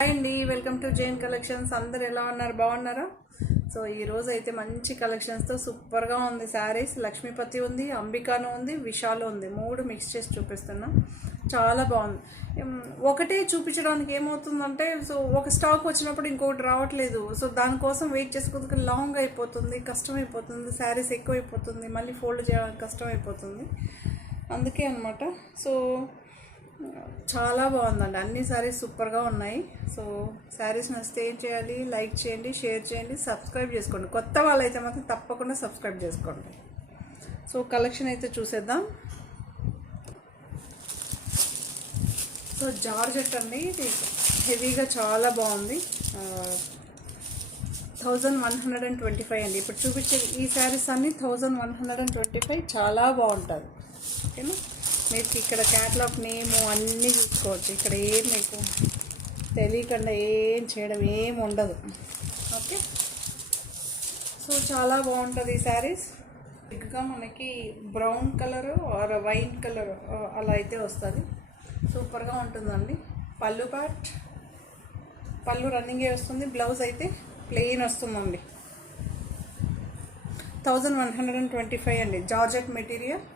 Hi అండి, welcome to Jain collections. అందరు ఎలా ఉన్నారు? బాగున్నారా? సో ఈరోజు అయితే మంచి కలెక్షన్స్తో సూపర్గా ఉంది శారీస్. లక్ష్మీపతి ఉంది, అంబికాను ఉంది, విశాలు ఉంది. మూడు మిక్స్ చేసి చూపిస్తున్నా. చాలా బాగుంది. ఒకటే చూపించడానికి ఏమవుతుందంటే, సో ఒక స్టాక్ వచ్చినప్పుడు ఇంకొకటి రావట్లేదు. సో దానికోసం వెయిట్ చేసుకోవడానికి లాంగ్ అయిపోతుంది, కష్టం అయిపోతుంది, శారీస్ ఎక్కువ అయిపోతుంది, మళ్ళీ ఫోల్డ్ చేయడానికి కష్టం అయిపోతుంది. అందుకే అనమాట. సో చాలా బాగుందండి. అన్ని శారీస్ సూపర్గా ఉన్నాయి. సో శారీస్ నచ్చితే ఏం చేయాలి? లైక్ చేయండి, షేర్ చేయండి, సబ్స్క్రైబ్ చేసుకోండి. కొత్త వాళ్ళైతే మాత్రం తప్పకుండా సబ్స్క్రైబ్ చేసుకోండి. సో కలెక్షన్ అయితే చూసేద్దాం. సో జార్జెట్ అండి, ఇది హెవీగా చాలా బాగుంది. 1125 అండి. ఇప్పుడు చూపించే ఈ శారీస్ అన్నీ 1125. చాలా బాగుంటుంది. ఓకేనా? మీకు ఇక్కడ క్యాటలాగ్ నేమ్ అన్నీ చూసుకోవచ్చు. ఇక్కడ ఏం మీకు తెలియకుండా ఏం చేయడం ఏమి ఉండదు. ఓకే, సో చాలా బాగుంటుంది ఈ శారీస్. బిగ్గా మనకి brown colour or wine colour అలా అయితే వస్తుంది. సూపర్గా ఉంటుందండి. పళ్ళు రన్నింగే వస్తుంది. బ్లౌజ్ అయితే ప్లెయిన్ వస్తుందండి. 1125 అండి. జార్జెట్ మెటీరియల్,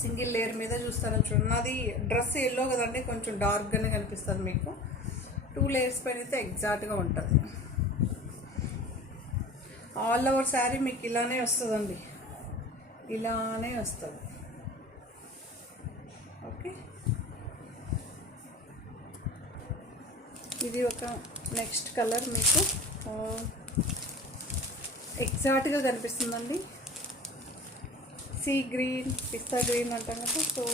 సింగిల్ లేయర్ మీద చూస్తారని చూడండి. నాది డ్రెస్ ఎల్లో కదండి, కొంచెం డార్క్గానే కనిపిస్తుంది మీకు. 2 లేయర్స్ పైన అయితే ఎగ్జాక్ట్గా ఉంటుంది. ఆల్ ఓవర్ శారీ మీకు ఇలానే వస్తుందండి, ఇలానే వస్తుంది. ఓకే, ఇది ఒక నెక్స్ట్ కలర్ మీకు ఎగ్జాక్ట్గా కనిపిస్తుందండి. సీ గ్రీన్, పిస్తా గ్రీన్ అంటాం కదా. సో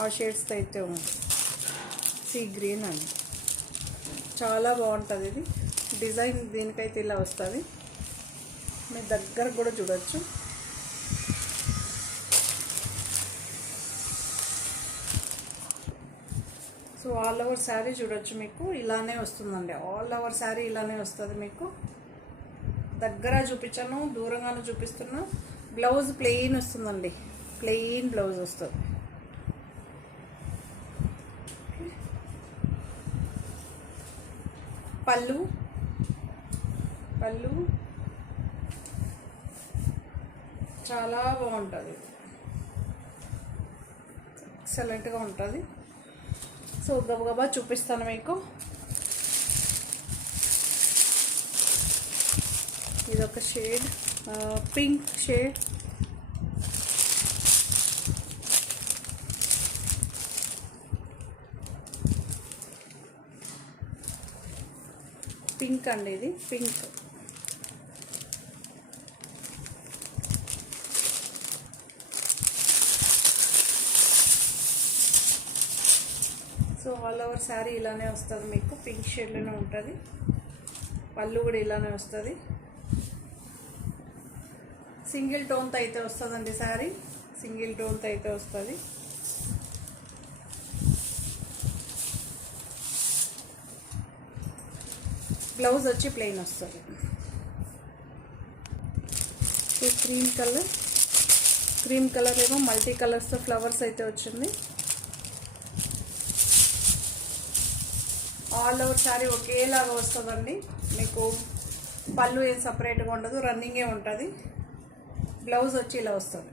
ఆ షేడ్స్తో అయితే ఉంది. సీ గ్రీన్ అండి, చాలా బాగుంటుంది. ఇది డిజైన్ దీనికైతే ఇలా వస్తుంది. మీరు దగ్గర కూడా చూడవచ్చు. సో ఆల్ ఓవర్ శారీ చూడొచ్చు, మీకు ఇలానే వస్తుందండి. ఆల్ ఓవర్ శారీ ఇలానే వస్తుంది. మీకు దగ్గర చూపించాను, దూరంగానే చూపిస్తున్నా. బ్లౌజ్ ప్లెయిన్ వస్తుందండి, ప్లెయిన్ బ్లౌజ్ వస్తుంది. పళ్ళు చాలా బాగుంటుంది, ఎక్సలెంట్గా ఉంటుంది. సో గబగబా చూపిస్తాను మీకు. ఇదొక షేడ్, పింక్ షేడ్. పింక్ అండి, ఇది pink. So all over sari ఇలానే వస్తుంది మీకు, పింక్ షేడ్లోనే ఉంటుంది. పళ్ళు కూడా ఇలానే వస్తుంది. సింగిల్ టోన్తో అయితే వస్తుందండి శారీ, సింగిల్ టోన్తో అయితే వస్తుంది. బ్లౌజ్ వచ్చి ప్లెయిన్ వస్తుంది. క్రీమ్ కలర్ ఏమో మల్టీ కలర్స్తో ఫ్లవర్స్ అయితే వచ్చింది. ఆల్ ఓవర్ శారీ ఒకేలాగా వస్తుందండి మీకు. పళ్ళు ఏం సపరేట్గా ఉండదు, రన్నింగే ఉంటుంది. బ్లౌజ్ వచ్చి ఇలా వస్తుంది,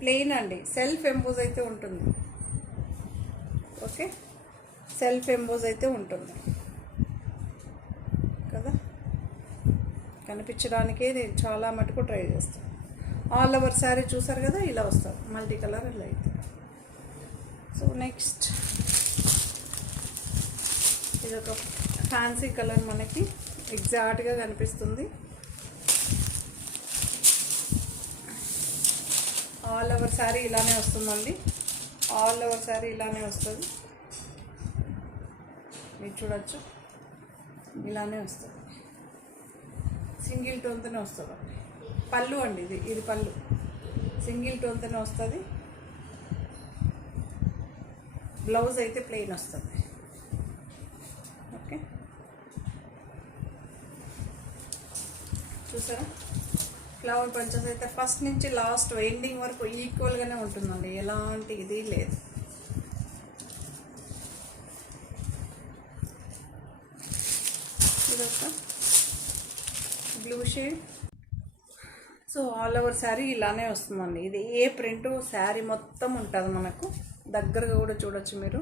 ప్లెయిన్ అండి. సెల్ఫ్ ఎంబోజ్ అయితే ఉంటుంది. ఓకే, సెల్ఫ్ ఎంబోజ్ అయితే ఉంటుంది కదా. కనిపించడానికే నేను చాలా మటుకు ట్రై చేస్తాను. ఆల్ ఓవర్ శారీ చూసారు కదా, ఇలా వస్తుంది మల్టీ కలర్ ఇలా అయితే. సో నెక్స్ట్ ఇది ఒక ఫ్యాన్సీ కలర్, మనకి ఎగ్జాక్ట్గా కనిపిస్తుంది. ఆల్ ఓవర్ శారీ ఇలానే వస్తుందండి, ఆల్ ఓవర్ శారీ ఇలానే వస్తుంది. మీరు చూడొచ్చు, ఇలానే వస్తుంది. సింగిల్ టోన్తోనే వస్తుంది. పళ్ళు అండి, ఇది పళ్ళు సింగిల్ టోన్తోనే వస్తుంది. బ్లౌజ్ అయితే ప్లెయిన్ వస్తుంది. ఓకే, చూసారా? ఫ్లవర్ పంచెస్ అయితే ఫస్ట్ నుంచి లాస్ట్ ఎండింగ్ వరకు ఈక్వల్గానే ఉంటుందండి, ఎలాంటి ఇది లేదు. ఇదొక blue shade. So all over sari ఇలానే వస్తుందండి. ఇది ఏ ప్రింట్ శారీ మొత్తం ఉంటుంది మనకు. దగ్గరగా కూడా చూడొచ్చు మీరు.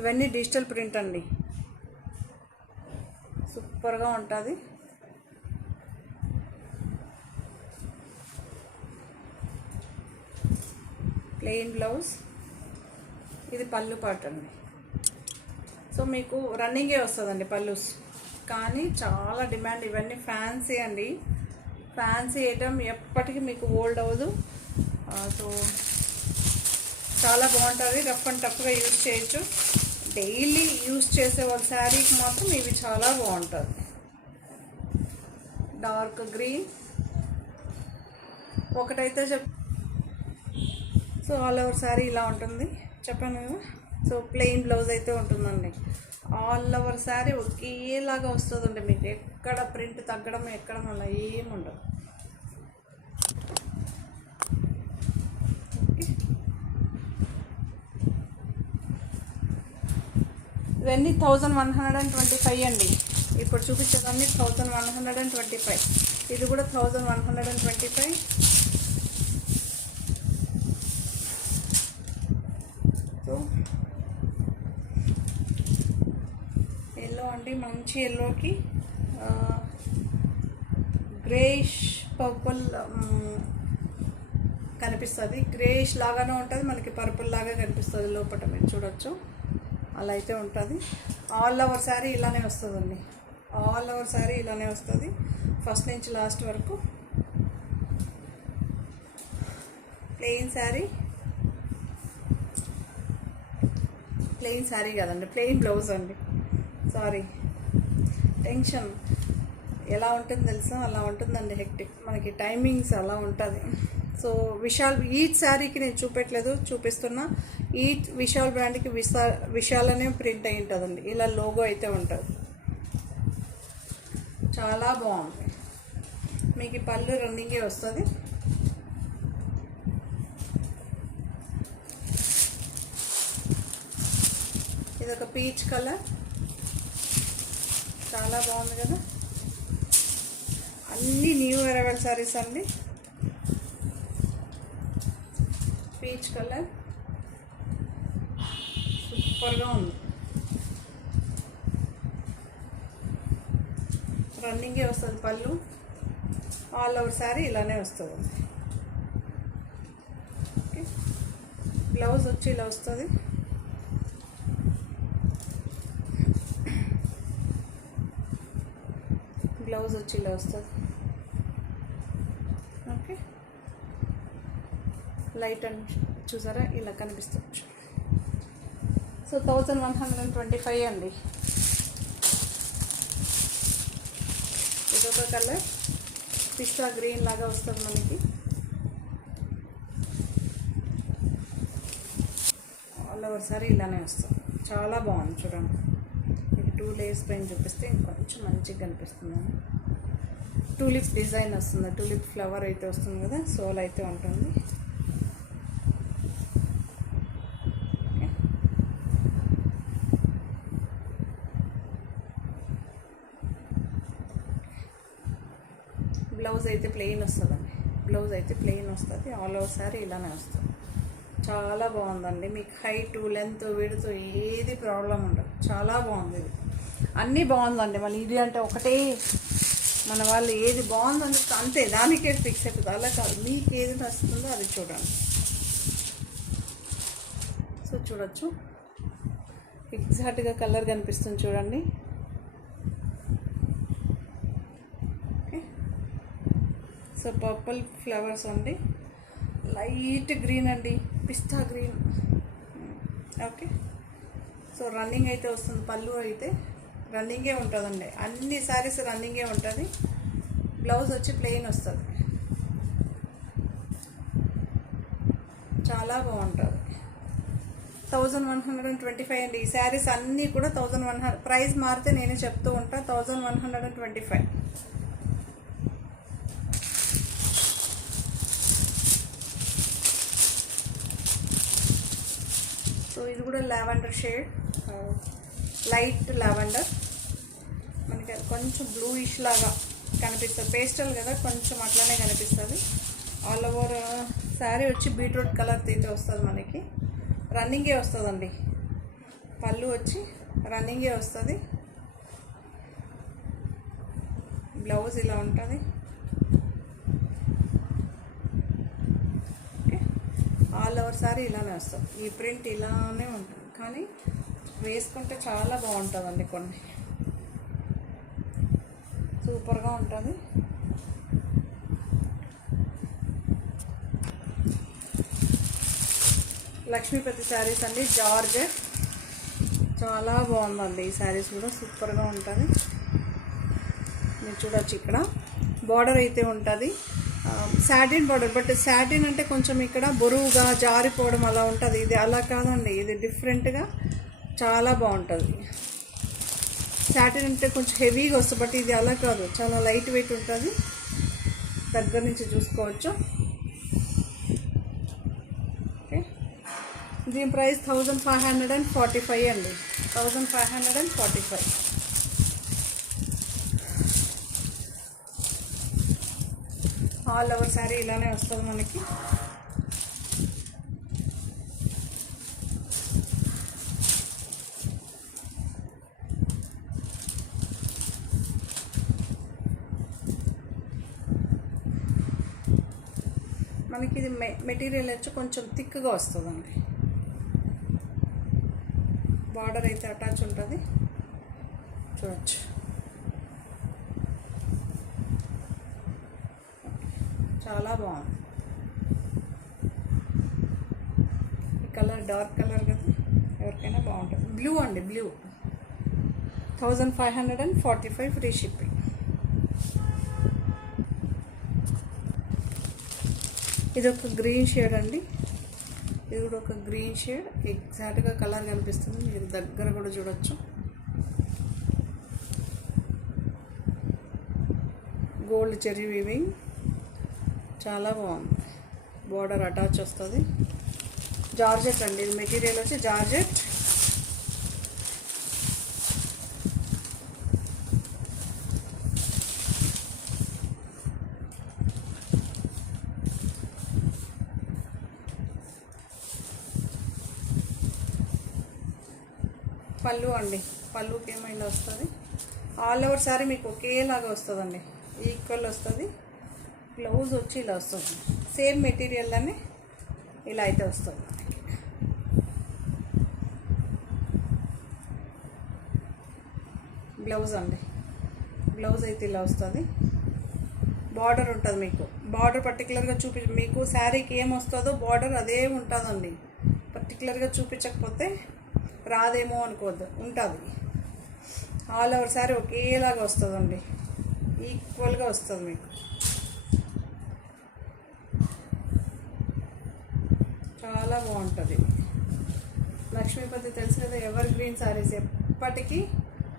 ఇవన్నీ డిజిటల్ ప్రింట్ అండి, సూపర్గా ఉంటుంది. ప్లెయిన్ బ్లౌజ్, ఇది పళ్ళు పాట అండి. సో మీకు రన్నింగే వస్తుందండి పళ్ళుస్, కానీ చాలా డిమాండ్. ఇవన్నీ ఫ్యాన్సీ అండి, ఫ్యాన్సీ ఐటమ్, ఎప్పటికీ మీకు ఓల్డ్ అవ్వదు. సో చాలా బాగుంటుంది. రఫ్ అండ్ టఫ్గా యూజ్ చేయొచ్చు. డైలీ యూజ్ చేసే వాళ్ళ శారీకి మాత్రం ఇవి చాలా బాగుంటుంది. డార్క్ గ్రీన్ ఒకటైతే సో ఆల్ ఓవర్ శారీ ఇలా ఉంటుంది చెప్పాను కదా. సో ప్లెయిన్ బ్లౌజ్ అయితే ఉంటుందండి. ఆల్ ఓవర్ శారీ ఒకేలాగా వస్తుందండి. మీకు ఎక్కడ ప్రింట్ తగ్గడం ఎక్కడం అలా ఏముండదు. ఇవన్నీ 1125 అండి. ఇప్పుడు చూపించేదాన్ని 1125. ఇది కూడా 1125. సో ఎల్లో అండి, మంచి ఎల్లోకి గ్రేష్ పర్పుల్ కనిపిస్తుంది. గ్రేష్ లాగానే ఉంటుంది, మనకి పర్పుల్ లాగా కనిపిస్తుంది లోపల, మీరు చూడొచ్చు. అలా అయితే ఉంటుంది. ఆల్ ఓవర్ శారీ ఇలానే వస్తుందండి. ఆల్ ఓవర్ శారీ ఇలానే వస్తుంది, ఫస్ట్ నుంచి లాస్ట్ వరకు. ప్లెయిన్ శారీ, ప్లెయిన్ శారీ కదండి, ప్లెయిన్ బ్లౌజ్ అండి. సారీ, టెన్షన్ ఎలా ఉంటుంది తెలుసా, అలా ఉంటుందండి. హెక్టిక్, మనకి టైమింగ్స్ అలా ఉంటుంది. సో విశాల్, ఈచ్ శారీకి నేను చూపెట్టలేదు, చూపిస్తున్నా. ఈచ్ విశాల్ బ్రాండ్కి విశాల్ అనే ప్రింట్ అయి ఉంటుందండి. ఇలా లోగో అయితే ఉంటుంది. చాలా బాగుంది. మీకు ఈ పళ్ళు రన్నింగే వస్తుంది. ఇదొక పీచ్ కలర్, చాలా బాగుంది కదా. అన్నీ న్యూ అరైవల్ సారీస్ అండి. పీచ్ కలర్ సూపర్గా ఉంది. రన్నింగే వస్తుంది పళ్ళు. ఆల్ ఓవర్ శారీ ఇలానే వస్తుంది. ఓకే, బ్లౌజ్ వచ్చి ఇలా వస్తుంది. బ్లౌజ్ వచ్చి ఇలా వస్తుంది. ఓకే, లైట్ అండ్ చూసారా ఇలా కనిపిస్తుంది. సో 1125 అండి. ఇదొక కలర్ పిస్తా గ్రీన్ లాగా వస్తుంది మనకి. ఆల్ ఓవర్ సారీ ఇలానే వస్తుంది. చాలా బాగుంది చూడండి. మీకు 2 లేయర్స్ పైన చూపిస్తే ఇంకొంచెం మంచిగా కనిపిస్తుంది. టూలిప్ డిజైన్ వస్తుంది, టూలిప్ ఫ్లవర్ అయితే వస్తుంది కదా, సోల్ అయితే ఉంటుంది. బ్లౌజ్ అయితే ప్లెయిన్ వస్తుందండి. బ్లౌజ్ అయితే ప్లెయిన్ వస్తుంది. ఆల్ ఓవర్ సారీ ఇలానే వస్తుంది. చాలా బాగుందండి. మీకు హైట్, లెంత్, విడ్త్ ఏది ప్రాబ్లం ఉండదు. చాలా బాగుంది. ఇది అన్నీ బాగుందండి. మళ్ళీ ఇది అంటే ఒకటే మన వాళ్ళు ఏది బాగుందని అంతే దానికే ఫిక్స్ అవుతుంది. అలా కాదు, మీకు ఏది నచ్చుతుందో అది చూడండి. సో చూడొచ్చు, ఎగ్జాక్ట్గా కలర్ కనిపిస్తుంది చూడండి. సో పర్పుల్ ఫ్లవర్స్ అండి, లైట్ గ్రీన్ అండి, పిస్తా గ్రీన్. ఓకే, సో రన్నింగ్ అయితే వస్తుంది. పళ్ళు అయితే రన్నింగే ఉంటుందండి. అన్ని శారీస్ రన్నింగే ఉంటుంది. బ్లౌజ్ వచ్చి ప్లెయిన్ వస్తుంది. చాలా బాగుంటుంది. 1125 అండి. ఈ శారీస్ అన్నీ కూడా 1100. ప్రైస్ మారితే నేనే చెప్తూ ఉంటా. 1125. సో ఇది కూడా లావెండర్ షేడ్, లైట్ లావెండర్. మన మనకి కొంచెం బ్లూయిష్ లాగా కనిపిస్తుంది, పేస్టల్ కదా కొంచెం అట్లానే కనిపిస్తుంది. ఆల్ ఓవర్ శారీ వచ్చి బీట్రూట్ కలర్ తీతే వస్తుంది, మనకి రన్నింగే వస్తుందండి. పళ్ళు వచ్చి రన్నింగే వస్తుంది. బ్లౌజ్ ఇలా ఉంటుంది. ఓకే, ఆల్ ఓవర్ సారీ ఇలానే వస్తుంది. ఈ ప్రింట్ ఇలానే ఉంటుంది, కానీ వేసుకుంటే చాలా బాగుంటుందండి. కొన్ని సూపర్గా ఉంటుంది. లక్ష్మీపతి శారీస్ అండి, జార్జెట్ చాలా బాగుందండి. ఈ శారీస్ కూడా సూపర్గా ఉంటుంది. మీరు చూడొచ్చు, ఇక్కడ బార్డర్ అయితే ఉంటుంది, సాటిన్ బార్డర్. బట్ సాటిన్ అంటే కొంచెం ఇక్కడ బరువుగా జారిపోవడం అలా ఉంటుంది. ఇది అలా కాదండి, ఇది డిఫరెంట్గా చాలా బాగుంటుంది. సాటిన్ అంటే కొంచెం హెవీగా వస్తుంది, బట్ ఇది అలా కాదు, చాలా లైట్ వెయిట్ ఉంటుంది. దగ్గర నుంచి చూసుకోవచ్చు. ఓకే, దీని ప్రైస్ 1545 అండి, 1545. ఆల్ ఓవర్ శారీ ఇలానే వస్తుంది మనకి. మనకి ఇది మెటీరియల్ వచ్చి కొంచెం థిక్గా వస్తుందండి. బార్డర్ అయితే అటాచ్ ఉంటుంది, చూడచ్చు. చాలా బాగుంది. ఈ కలర్ డార్క్ కలర్ కదా, ఎవరికైనా బాగుంటుంది. బ్లూ అండి, బ్లూ 1545 ఫ్రీ షిప్పింగ్. ఇది ఒక గ్రీన్ షేడ్ అండి, ఇది కూడా ఒక గ్రీన్ షేడ్. ఎగ్జాక్ట్గా కలర్ కనిపిస్తుంది, మీరు దగ్గర కూడా చూడొచ్చు. గోల్డ్ చెరీ వీవింగ్ చాలా బాగుంది. బార్డర్ అటాచ్ వస్తుంది. జార్జెట్ అండి, ఇది మెటీరియల్ వచ్చి జార్జెట్. పళ్ళు అండి, పళ్ళుకి ఏమైనా వస్తుంది. ఆల్ ఓవర్ సారీ మీకు ఒకేలాగా వస్తుందండి, ఈక్వల్ వస్తుంది. బ్లౌజ్ వచ్చి ఇలా వస్తుంది, సేమ్ మెటీరియల్లోనే ఇలా అయితే వస్తుంది. బ్లౌజ్ అండి, బ్లౌజ్ అయితే ఇలా వస్తుంది. బార్డర్ ఉంటుంది మీకు, బార్డర్ పర్టికులర్గా మీకు శారీకి ఏం వస్తుందో బార్డర్ అదే ఉంటుందండి. పర్టికులర్గా చూపించకపోతే రాదేమో అనుకోవద్దు, ఉంటుంది. ఆల్ ఓవర్ శారీ ఒకేలాగా వస్తుందండి, ఈక్వల్గా వస్తుంది మీకు. చాలా బాగుంటుంది. లక్ష్మీపతి తెలుసు కదా, ఎవర్ గ్రీన్ శారీస్ ఎప్పటికీ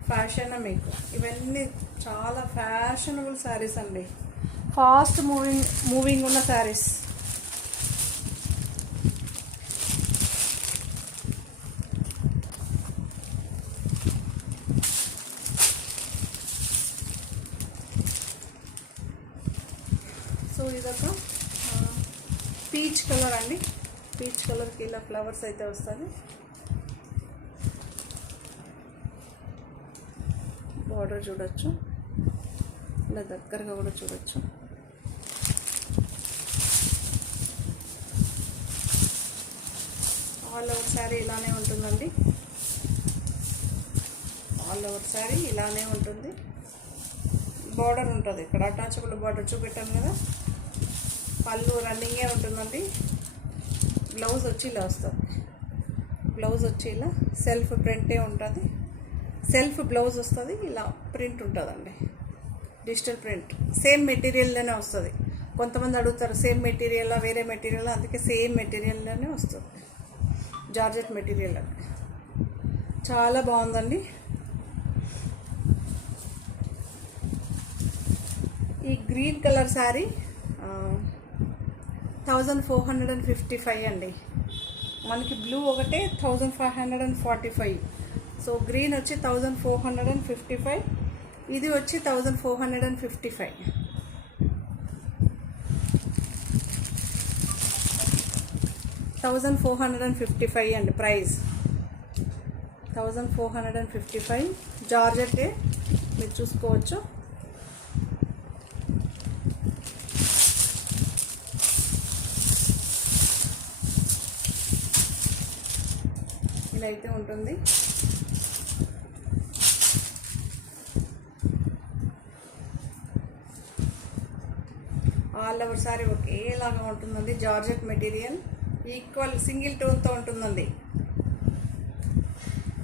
ఫ్యాషన్ మీకు. ఇవన్నీ చాలా ఫ్యాషనబుల్ శారీస్ అండి, ఫాస్ట్ మూవింగ్ ఉన్న శారీస్. సో ఇదొక పీచ్ కలర్ అండి, పీచ్ కలర్కి ఇలా ఫ్లవర్స్ అయితే వస్తుంది. బార్డర్ చూడొచ్చు, ఇలా దగ్గరగా కూడా చూడొచ్చు. ఆల్ ఓవర్ శారీ ఇలానే ఉంటుందండి, ఆల్ ఓవర్ శారీ ఇలానే ఉంటుంది. బార్డర్ ఉంటుంది, ఇక్కడ అటాచబుల్ బార్డర్ చూపెట్టాను కదా. పళ్ళు రన్నింగే ఉంటుందండి. బ్లౌజ్ వచ్చి ఇలా వస్తుంది, బ్లౌజ్ వచ్చి ఇలా సెల్ఫ్ ప్రింటే ఉంటుంది. సెల్ఫ్ బ్లౌజ్ వస్తుంది, ఇలా ప్రింట్ ఉంటుందండి, డిజిటల్ ప్రింట్. సేమ్ మెటీరియల్లోనే వస్తుంది. కొంతమంది అడుగుతారు సేమ్ మెటీరియల్ వేరే మెటీరియల్, అందుకే సేమ్ మెటీరియల్లోనే వస్తుంది. జార్జెట్ మెటీరియల్ అండి, చాలా బాగుందండి. ఈ గ్రీన్ కలర్ శారీ 1455 అండి. మనకి బ్లూ ఒకటే 1545. సో గ్రీన్ వచ్చి 1455. ఇది వచ్చి 1455. 1455 అండి ప్రైస్. 1455 జార్జెట్టే మీరు చూసుకోవచ్చు. ఇలా అయితే ఉంటుంది. ఆల్ ఓవర్ సారీ ఒకేలాగా ఉంటుందండి. జార్జెట్ మెటీరియల్ ఈక్వల్ సింగిల్ టోన్తో ఉంటుందండి.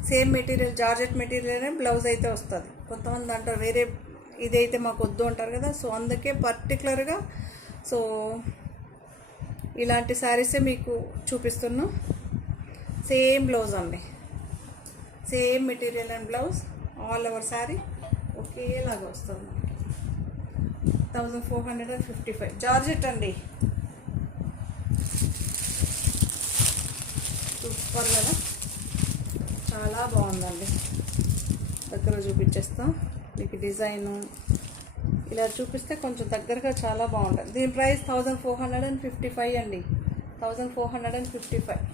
Same material georgette material blouse అయితే వస్తుంది. కొంతమంది అంటారు వేరే ఇదైతే మాకు వద్దు అంటారు కదా, సో అందుకే పర్టికులర్గా సో ఇలాంటి శారీసే మీకు చూపిస్తున్నాం. సేమ్ బ్లౌజ్ అండి, same material and blouse all over sari ఒకేలాగా వస్తుంది. 1455 జార్జెట్ అండి. సూపర్ కదా, చాలా బాగుందండి. దగ్గర చూపించేస్తాం మీకు డిజైను. ఇలా చూపిస్తే కొంచెం దగ్గరగా చాలా బాగుంటుంది. దీని ప్రైస్ 1455 అండి. 1455.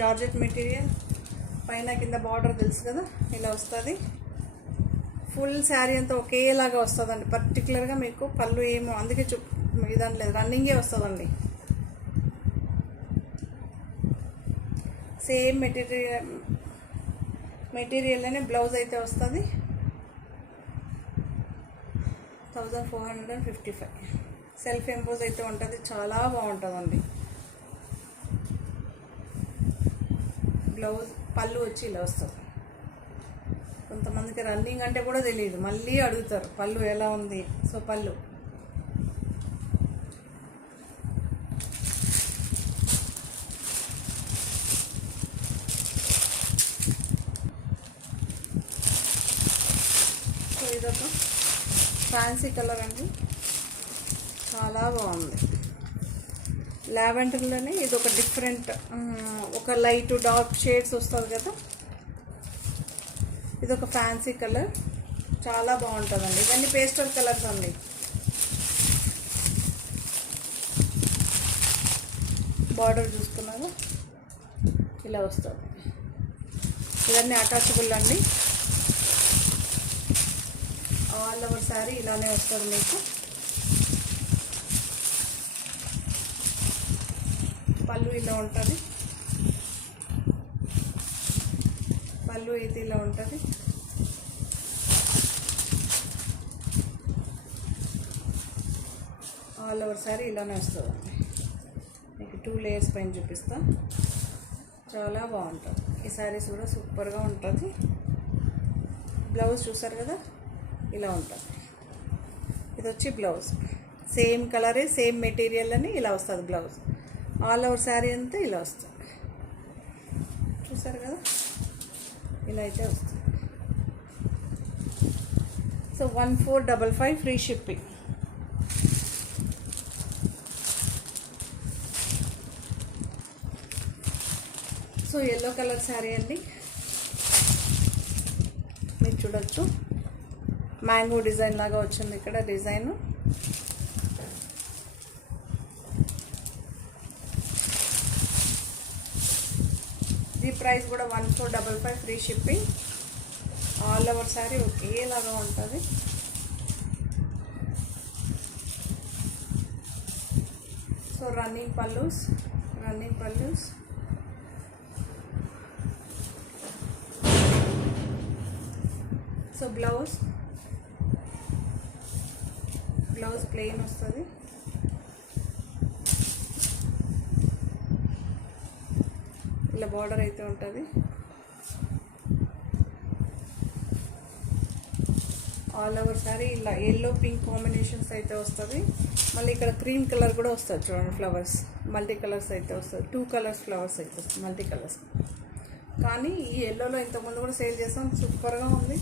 జార్జెట్ మెటీరియల్ పైన కింద బార్డర్ తెలుసు కదా, ఇలా వస్తుంది. ఫుల్ శారీ అంతా ఒకేలాగా వస్తుందండి. పర్టికులర్గా మీకు పళ్ళు ఏమో అందుకే ఇదని లేదు, రన్నింగే వస్తుందండి. సేమ్ మెటీరియల్లోనే బ్లౌజ్ అయితే వస్తుంది. 1455 సెల్ఫ్ ఎంపోజ్ అయితే ఉంటుంది. చాలా బాగుంటుందండి. బ్లౌజ్ పళ్ళు వచ్చి ఇలా వస్తుంది. కొంతమందికి రన్నింగ్ అంటే కూడా తెలియదు, మళ్ళీ అడుగుతారు పళ్ళు ఎలా ఉంది. సో పళ్ళు సో ఇదొక ఫ్యాన్సీ కలర్ అండి, చాలా బాగుంది. లావెండర్లోనే ఇది ఒక డిఫరెంట్ ఒక లైట్ డార్క్ షేడ్స్ వస్తుంది కదా, ఇది ఒక ఫ్యాన్సీ కలర్, చాలా బాగుంటుందండి. ఇవన్నీ పేస్టల్ కలర్స్ అండి. బార్డర్ చూసుకున్నాను ఇలా వస్తుంది. ఇవన్నీ అటాచబుల్ అండి. ఆల్ ఓవర్ శారీ ఇలానే వస్తుంది మీకు. పళ్ళు ఇలా ఉంటుంది, పళ్ళు అయితే ఇలా ఉంటుంది. ఆల్ ఓవర్ శారీ ఇలానే వస్తుందండి. మీకు 2 లేయర్స్ పైన చూపిస్తా. చాలా బాగుంటుంది. ఈ శారీస్ కూడా సూపర్గా ఉంటుంది. బ్లౌజ్ చూసారు కదా, ఇలా ఉంటుంది. ఇది వచ్చి బ్లౌజ్ సేమ్ కలరే సేమ్ మెటీరియల్ అని ఇలా వస్తుంది బ్లౌజ్. ఆల్ ఓవర్ శారీ అంతా ఇలా వస్తుంది. చూసారు కదా, ఇలా అయితే వస్తుంది. So 1455 free shipping. So yellow colour sari అండి, మీరు చూడొచ్చు. మ్యాంగో డిజైన్ లాగా వచ్చింది ఇక్కడ డిజైను. ఈ ప్రైస్ కూడా 1455 free shipping. All over sari ఒకేలాగా ఉంటుంది. So running pallus so blouse plain వస్తుంది. ఇలా బార్డర్ అయితే ఉంటుంది. ఆల్ ఓవర్ సారీ ఇలా ఎల్లో పింక్ కాంబినేషన్స్ అయితే వస్తుంది. మళ్ళీ ఇక్కడ క్రీమ్ కలర్ కూడా వస్తుంది చూడండి, ఫ్లవర్స్ మల్టీ కలర్స్ అయితే వస్తుంది. 2 కలర్స్ ఫ్లవర్స్ అయితే వస్తుంది, మల్టీ కలర్స్. కానీ ఈ ఎల్లోలో ఇంతకుముందు కూడా సేల్ చేస్తాం, సూపర్గా ఉంది.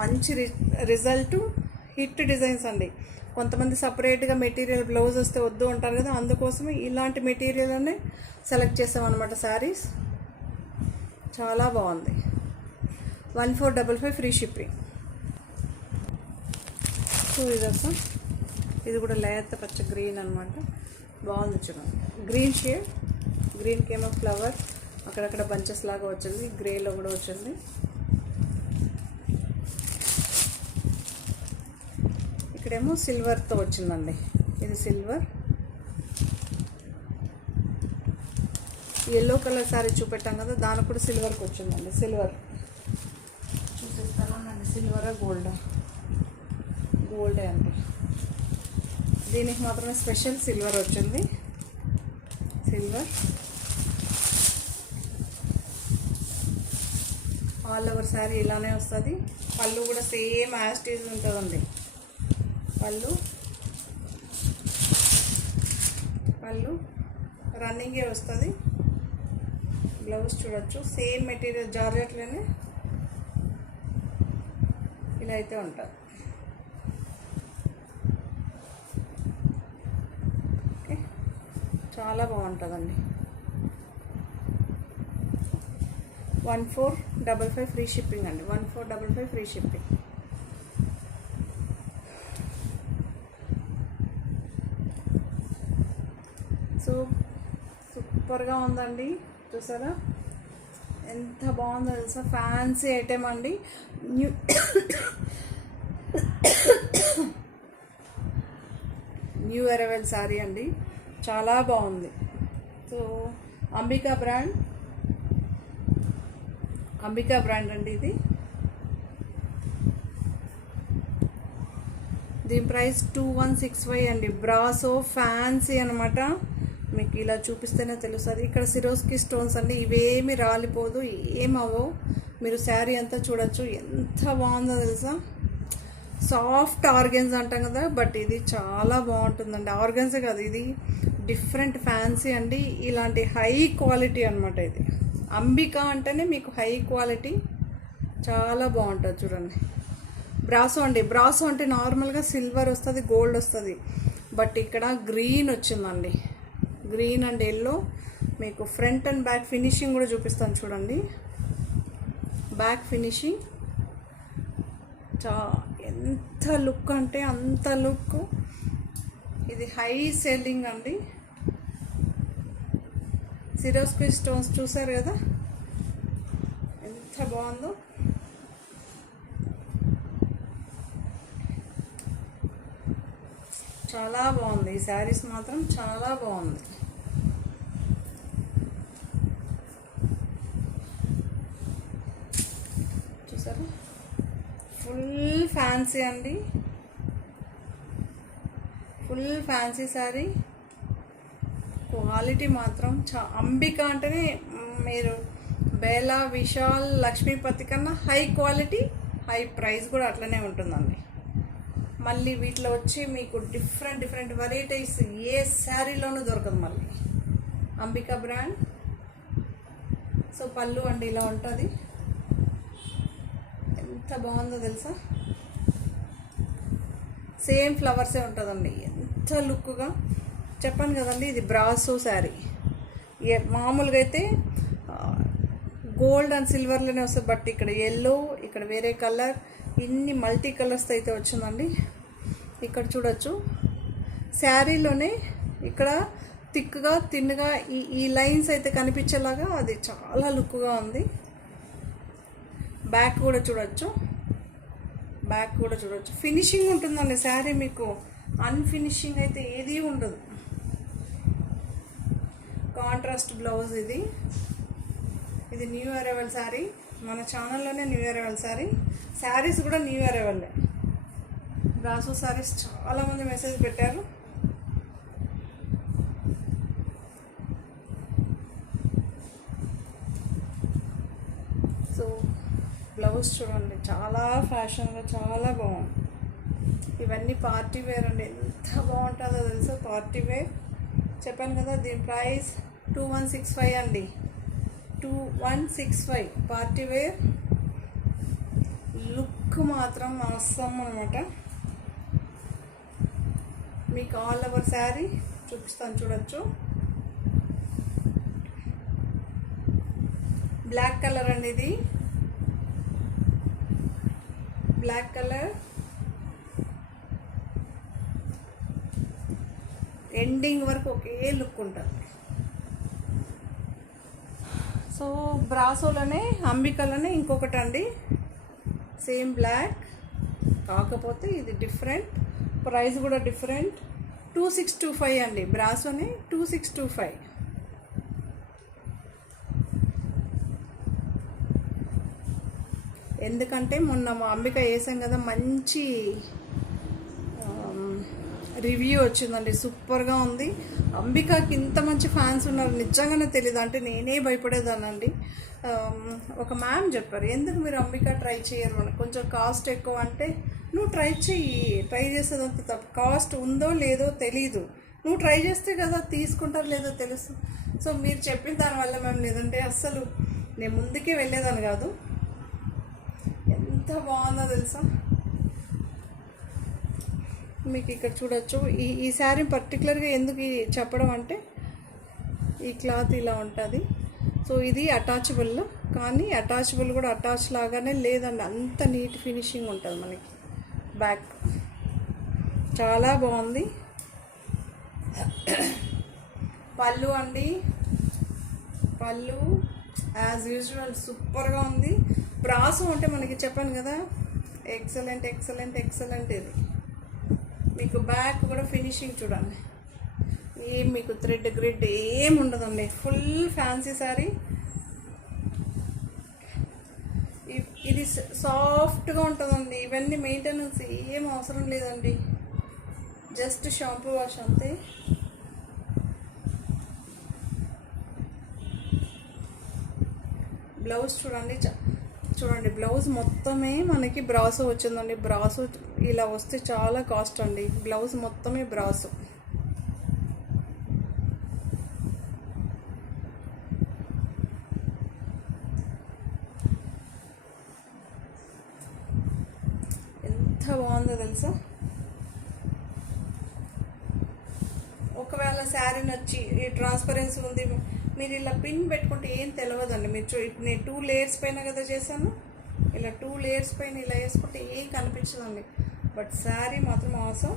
మంచి రిజల్ట్, హిట్ డిజైన్స్ అండి. కొంతమంది సపరేట్గా మెటీరియల్ బ్లౌజ్ వస్తే వద్దు అంటారు కదా, అందుకోసమే ఇలాంటి మెటీరియల్ అనే సెలెక్ట్ చేసామన్నమాట శారీస్. చాలా బాగుంది. 1455 ఫ్రీ షిప్పింగ్. సో ఇది కూడా లేత పచ్చ గ్రీన్ అనమాట. బాగుంది చూడండి. గ్రీన్ షేడ్, గ్రీన్కి ఏమో ఫ్లవర్ అక్కడక్కడ బంచెస్ లాగా వచ్చింది, గ్రేలో కూడా వచ్చింది. ఇక్కడేమో సిల్వర్తో వచ్చిందండి. ఇది సిల్వర్. ఎల్లో కలర్ శారీ చూపెట్టాం కదా, దానికి కూడా సిల్వర్కి వచ్చిందండి. సిల్వర్ చూపిస్తానండి. సిల్వరా గోల్డా? గోల్డే అండి. దీనికి మాత్రమే స్పెషల్ సిల్వర్ వచ్చింది. సిల్వర్ ఆల్ ఓవర్ శారీ ఇలానే వస్తుంది. పళ్ళు కూడా సేమ్ యాస్టీజ్ ఉంటుందండి. పళ్ళు రన్నింగే వస్తుంది. బ్లౌజ్ చూడొచ్చు, సేమ్ మెటీరియల్ జార్జెట్లోనే ఇలా అయితే ఉంటుంది. ఓకే, చాలా బాగుంటుందండి. 1455 ఫ్రీ షిప్పింగ్ అండి. 1455 ఫ్రీ షిప్పింగ్. సో సూపర్గా ఉందండి. చూసారా ఎంత బాగుందో తెలుసా? ఫ్యాన్సీ ఐటెం అండి. న్యూ అరైవల్ శారీ అండి. చాలా బాగుంది. సో అంబికా బ్రాండ్ అండి ఇది. దీని ప్రైస్ 2165 అండి. బ్రాసో ఫ్యాన్సీ అనమాట. మీకు ఇలా చూపిస్తేనే తెలుస్తుంది. ఇక్కడ సిరోస్కి స్టోన్స్ అండి. ఇవేమి రాలిపోదు, ఏమవో. మీరు శారీ అంతా చూడొచ్చు. ఎంత బాగుందో తెలుసా? సాఫ్ట్ ఆర్గన్స్ అంటాం కదా, బట్ ఇది చాలా బాగుంటుందండి. ఆర్గన్సే కాదు, ఇది డిఫరెంట్ ఫ్యాన్సీ అండి. ఇలాంటి హై క్వాలిటీ అనమాట ఇది. అంబికా అంటేనే మీకు హై క్వాలిటీ, చాలా బాగుంటుంది. చూడండి, బ్రాసో అండి. బ్రాసో అంటే నార్మల్గా సిల్వర్ వస్తుంది, గోల్డ్ వస్తుంది, బట్ ఇక్కడ గ్రీన్ వచ్చిందండి. Green and yellow. మీకు ఫ్రంట్ అండ్ బ్యాక్ ఫినిషింగ్ కూడా చూపిస్తాను చూడండి. బ్యాక్ ఫినిషింగ్ ఎంత లుక్ అంటే అంత లుక్. ఇది హై సెల్లింగ్ అండి. సిరోస్కి స్టోన్స్ చూసారు కదా ఎంత బాగుందో. చాలా బాగుంది. ఈ శారీస్ మాత్రం చాలా బాగుంది. చూసారా, ఫుల్ ఫ్యాన్సీ అండి. Full fancy sari. క్వాలిటీ మాత్రం అంబికా అంటేనే మీరు బేలా, విశాల్, లక్ష్మీపతి కన్నా హై క్వాలిటీ, హై ప్రైస్ కూడా అట్లనే ఉంటుందండి. మళ్ళీ వీటిలో వచ్చి మీకు డిఫరెంట్ వెరైటీస్ ఏ శారీలోనూ దొరకదు మళ్ళీ. అంబికా బ్రాండ్. సో పళ్ళు అండి ఇలా ఉంటుంది. ఎంత బాగుందో తెలుసా? సేమ్ ఫ్లవర్సే ఉంటుందండి. ఎంత లుక్గా. చెప్పాను కదండి, ఇది బ్రాసో శారీ. మామూలుగా అయితే గోల్డ్ అండ్ సిల్వర్లోనే వస్తుంది, బట్ ఇక్కడ ఎల్లో, ఇక్కడ వేరే కలర్, ఇన్ని మల్టీ కలర్స్ అయితే వచ్చిందండి. ఇక్కడ చూడొచ్చు శారీలోనే ఇక్కడ థిక్గా తిన్నుగా ఈ లైన్స్ అయితే కనిపించేలాగా అది చాలా లుక్గా ఉంది. బ్యాక్ కూడా చూడొచ్చు. ఫినిషింగ్ ఉంటుందండి శారీ. మీకు అన్ఫినిషింగ్ అయితే ఏదీ ఉండదు. Contrast blouse. ఇది న్యూ అరైవల్ శారీ. మన ఛానల్లోనే న్యూ అరైవల్ శారీ. శారీస్ కూడా న్యూ అరైవల్లే. బ్రాసో శారీస్ చాలామంది మెసేజ్ పెట్టారు. సో బ్లౌజ్ చూడండి, చాలా ఫ్యాషన్గా చాలా బాగుంది. ఇవన్నీ పార్టీ వేర్ అండి. ఎంత బాగుంటుందో తెలుసా పార్టీ వేర్. చెప్పాను కదా, దీని ప్రైస్ 2165 అండి. 2165 పార్టీ వేర్. లుక్ మాత్రం అవసరం అనమాట. మీకు ఆల్ ఓవర్ శారీ చూపిస్తాను చూడొచ్చు. బ్లాక్ కలర్ అండి, ఇది బ్లాక్ కలర్. ఎండింగ్ వరకు ఒకే లుక్ ఉంటుంది. సో బ్రాసోలోనే అంబికాలోనే ఇంకొకటి అండి, సేమ్ బ్లాక్, కాకపోతే ఇది డిఫరెంట్, ప్రైస్ కూడా డిఫరెంట్. 2625 అండి, బ్రాసోనే 2625. ఎందుకంటే మొన్న మా అంబిక వేసాం కదా, మంచి రివ్యూ వచ్చిందండి, సూపర్గా ఉంది. అంబికాకి ఇంత మంచి ఫ్యాన్స్ ఉన్నారు నిజంగానే తెలియదు, అంటే నేనే భయపడేదానండి. ఒక మ్యామ్ చెప్పారు, ఎందుకు మీరు అంబికా ట్రై చేయరు అని, కొంచెం కాస్ట్ ఎక్కువ అంటే, నువ్వు ట్రై చేసేదంత తప్పు, కాస్ట్ ఉందో లేదో తెలీదు, నువ్వు ట్రై చేస్తే కదా తీసుకుంటారో లేదో తెలుసు. సో మీరు చెప్పిన దానివల్ల మేము, లేదంటే అస్సలు నేను ముందుకే వెళ్ళేదాన్ని కాదు. ఎంత బాగుందో తెలుసా. మీకు ఇక్కడ చూడొచ్చు, ఈ శారీ పర్టికులర్గా ఎందుకు చెప్పడం అంటే, ఈ క్లాత్ ఇలా ఉంటుంది. సో ఇది అటాచబుల్, కానీ అటాచబుల్ కూడా అటాచ్ లాగానే లేదండి, అంత నీట్ ఫినిషింగ్ ఉంటుంది మనకి. బ్యాక్ చాలా బాగుంది. పళ్ళు అండి, పళ్ళు యాజ్ యూజువల్ సూపర్గా ఉంది. బ్రాసో అంటే మనకి చెప్పాను కదా, ఎక్సలెంట్ ఎక్సలెంట్ ఎక్సలెంట్. ఇది మీకు బ్యాక్ కూడా ఫినిషింగ్ చూడండి, ఏం మీకు థ్రెడ్ గ్రిడ్ ఏం ఉండదండి, ఫుల్ ఫ్యాన్సీ శారీ. ఇది సాఫ్ట్గా ఉంటుందండి, ఇవన్నీ మెయింటెనెన్స్ ఏం అవసరం లేదండి, జస్ట్ షాంపూ వాష్ అంతే. బ్లౌజ్ చూడండి, చూడండి బ్లౌజ్ మొత్తమే మనకి బ్రాసో వచ్చిందండి. బ్రాసో ఇలా వస్తే చాలా కాస్ట్ అండి, బ్లౌజ్ మొత్తమే బ్రాసో. ఎంత బాగుందో తెలుసా. ఒకవేళ శారీ నచ్చి ఈ ట్రాన్స్పరెన్సీ ఉంది, మీరు ఇలా పిన్ పెట్టుకుంటే ఏం తెలియదండి. మీరు నేను 2 లేయర్స్ పైన కదా చేశాను, ఇలా 2 లేయర్స్ పైన ఇలా వేసుకుంటే ఏం కనిపించదండి. బట్ శారీ మాత్రం అవసరం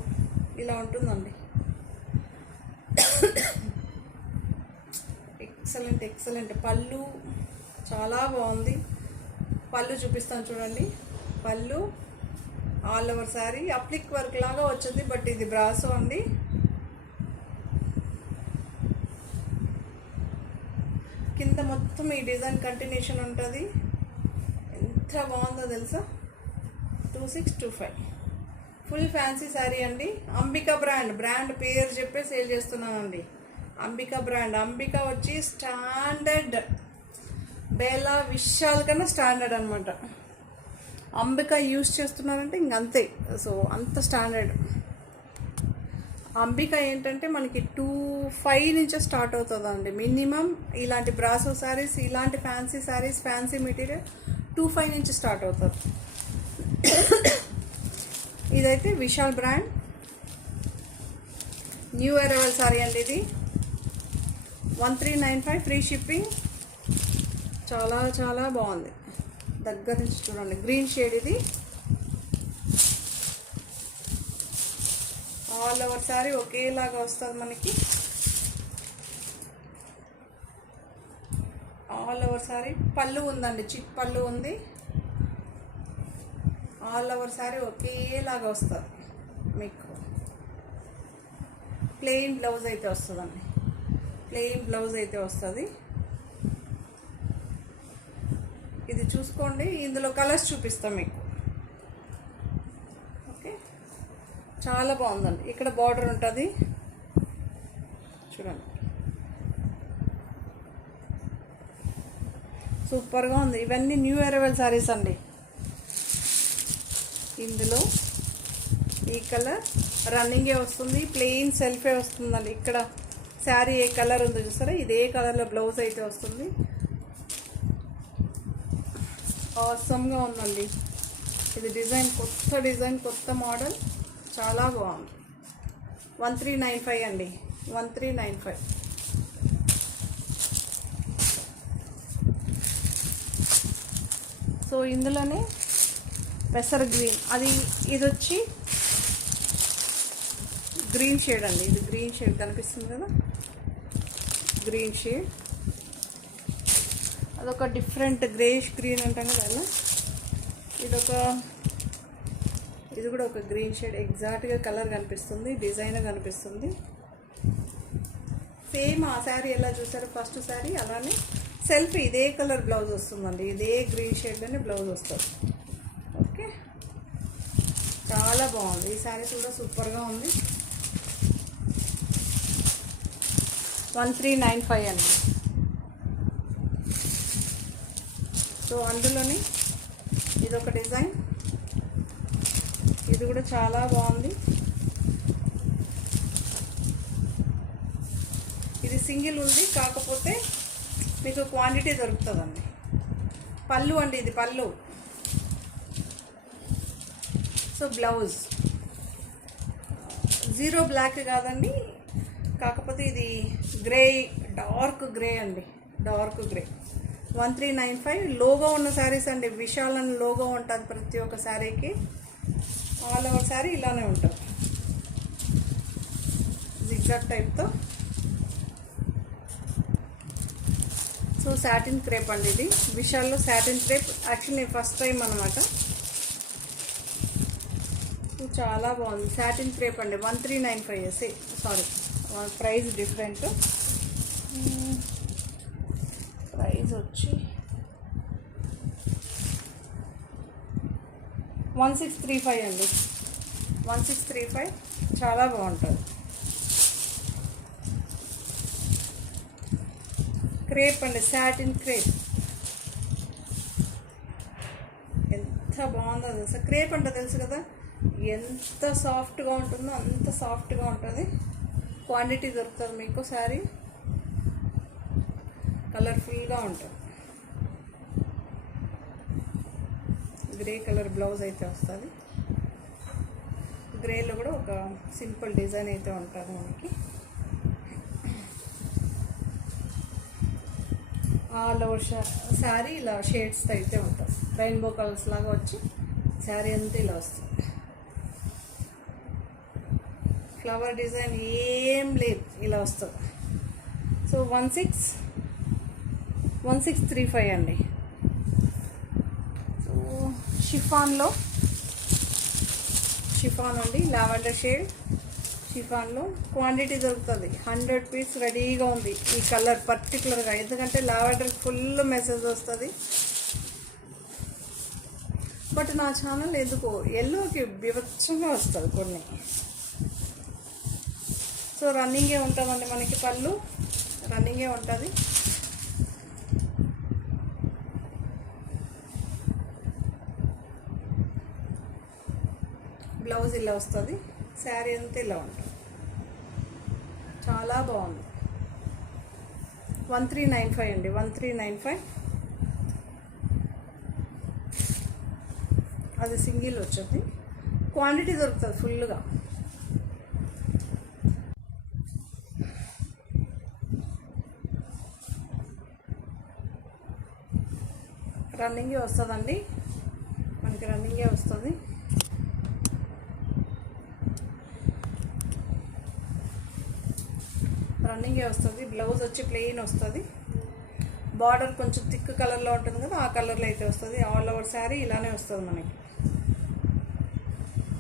ఇలా ఉంటుందండి. Excellent excellent. పళ్ళు చాలా బాగుంది. పళ్ళు చూపిస్తాను చూడండి. పళ్ళు ఆల్ ఓవర్ శారీ అప్లిక్ వర్క్ లాగా వచ్చింది, బట్ ఇది బ్రాసో అండి. కింద మొత్తం ఈ డిజైన్ కంటిన్యూషన్ ఉంటుంది. ఎంత బాగుందో తెలుసా. 2625 ఫుల్ ఫ్యాన్సీ శారీ అండి. అంబికా బ్రాండ్ పేరు చెప్పే సేల్ చేస్తున్నానండి. అంబికా బ్రాండ్. అంబికా వచ్చి స్టాండర్డ్, బేలా విశాల్ కన్నా స్టాండర్డ్ అనమాట. అంబికా యూజ్ చేస్తున్నారంటే ఇంకంతే. సో అంత స్టాండర్డ్. అంబికా ఏంటంటే మనకి 25 నుంచే స్టార్ట్ అవుతుందండి మినిమం. ఇలాంటి బ్రాసో శారీస్, ఇలాంటి ఫ్యాన్సీ శారీస్, ఫ్యాన్సీ మెటీరియల్ 25 నుంచి స్టార్ట్ అవుతుంది. ఇదైతే Vishal brand new arrival sari అండి. ఇది 1395 ఫ్రీ షిప్పింగ్. చాలా చాలా బాగుంది. దగ్గర నుంచి చూడండి. గ్రీన్ షేడ్ ఇది. ఆల్ ఓవర్ శారీ ఒకేలాగా వస్తుంది మనకి. ఆల్ ఓవర్ శారీ పళ్ళు ఉందండి, చిట్ పళ్ళు ఉంది. ఆల్ ఓవర్ శారీ ఒకేలాగా వస్తుంది మీకు. ప్లెయిన్ బ్లౌజ్ అయితే వస్తుందండి. ప్లెయిన్ బ్లౌజ్ అయితే వస్తుంది. ఇది చూసుకోండి. ఇందులో కలర్స్ చూపిస్తాం మీకు. ఓకే, చాలా బాగుందండి. ఇక్కడ బార్డర్ ఉంటుంది చూడండి, సూపర్గా ఉంది. ఇవన్నీ న్యూ అరైవల్ శారీస్ అండి. ఇందులో ఈ కలర్ రన్నింగే వస్తుంది, ప్లెయిన్ సెల్ఫే వస్తుందండి. ఇక్కడ శారీ ఏ కలర్ ఉందో చూస్తారా, ఇదే కలర్లో బ్లౌజ్ అయితే వస్తుంది. ఆసమ్గా ఉందండి. ఇది డిజైన్, కొత్త డిజైన్, కొత్త మోడల్, చాలా బాగుంది. 1395 అండి, 1395. సో ఇందులోనే పెసర గ్రీన్, ఇది వచ్చి గ్రీన్ షేడ్ అండి. ఇది గ్రీన్ షేడ్ కనిపిస్తుంది కదా, గ్రీన్ షేడ్. అదొక డిఫరెంట్ గ్రేష్ గ్రీన్ అంటాం కదా అలా. ఇది కూడా ఒక గ్రీన్ షేడ్, ఎగ్జాక్ట్గా కలర్ కనిపిస్తుంది, డిజైన్ కనిపిస్తుంది. సేమ్ ఆ శారీ ఎలా చూసారో ఫస్ట్ శారీ అలానే సెల్ఫ్ ఇదే కలర్ బ్లౌజ్ వస్తుందండి. ఇదే గ్రీన్ షేడ్లోనే బ్లౌజ్ వస్తుంది. ఓకే, చాలా బాగుంది. ఈ శారీ కూడా సూపర్గా ఉంది. 1395 అండి. సో అందులోని ఇదొక డిజైన్, ఇది కూడా చాలా బాగుంది. ఇది సింగిల్ ఉంది, కాకపోతే మీకు క్వాంటిటీ దొరుకుతుందండి. పళ్ళు అండి, ఇది పళ్ళు. సో బ్లౌజ్ జీరో బ్లాక్ కాదండి, కాకపోతే ఇది గ్రే, డార్క్ గ్రే అండి, డార్క్ గ్రే. 1395. లోగో ఉన్న శారీస్ అండి, విశాల్ అని లోగో ఉంటుంది ప్రతి ఒక్క శారీకి. ఆల్ ఓవర్ శారీ ఇలానే ఉంటుంది, జిగ్జాగ్ టైప్తో. సో సాటిన్ క్రేప్ అండి, ఇది విశాల్లో satin crepe. Actually first time అనమాట. చాలా బాగుంది, సాటిన్ క్రేప్ అండి. 1395. Sorry, price different. ప్రైస్ వచ్చి 1635 అండి, 1635. చాలా బాగుంటుంది. క్రేప్ అండి, సాటిన్ క్రేప్. ఎంత బాగుందో తెలుసా. క్రేప్ అంటే తెలుసు కదా, ఎంత సాఫ్ట్గా ఉంటుందో అంత సాఫ్ట్గా ఉంటుంది. క్వాంటిటీ దొరుకుతుంది మీకు. శారీ కలర్ఫుల్గా ఉంటుంది. గ్రే కలర్ బ్లౌజ్ అయితే వస్తుంది. గ్రేలో కూడా ఒక సింపుల్ డిజైన్ అయితే ఉంటుంది మనకి. ఆల్ ఓవర్ శారీ ఇలా షేడ్స్తో అయితే ఉంటుంది. రెయిన్బో కలర్స్ లాగా వచ్చి శారీ అంతా ఇలా వస్తుంది. ఫ్లవర్ డిజైన్ ఏం లేదు, ఇలా వస్తుంది. సో 1635 అండి. సో షిఫాన్ అండి, లావెండర్ షేడ్ షిఫాన్లో. క్వాంటిటీ దొరుకుతుంది, 100 పీస్ రెడీగా ఉంది ఈ కలర్ పర్టికులర్గా. ఎందుకంటే లావెండర్ ఫుల్ మెసేజ్ వస్తుంది. బట్ నా ఛానల్ ఎందుకో ఎల్లోకి బీభత్సంగా వస్తుంది కొన్ని. సో రన్నింగే ఉంటుందండి మనకి, పళ్ళు రన్నింగే ఉంటుంది. బ్లౌజ్ ఇలా వస్తుంది, శారీ అంతా ఇలా ఉంటుంది. చాలా బాగుంది. 1395 అండి, 1395. అది సింగిల్ వచ్చేది. క్వాంటిటీ దొరుకుతుంది ఫుల్గా. రన్నింగే వస్తుందండి మనకి, రన్నింగే వస్తుంది. రన్నింగే వస్తుంది. బ్లౌజ్ వచ్చి ప్లెయిన్ వస్తుంది. బార్డర్ కొంచెం థిక్ కలర్లో ఉంటుంది కదా, ఆ కలర్లో అయితే వస్తుంది. ఆల్ ఓవర్ శారీ ఇలానే వస్తుంది మనకి.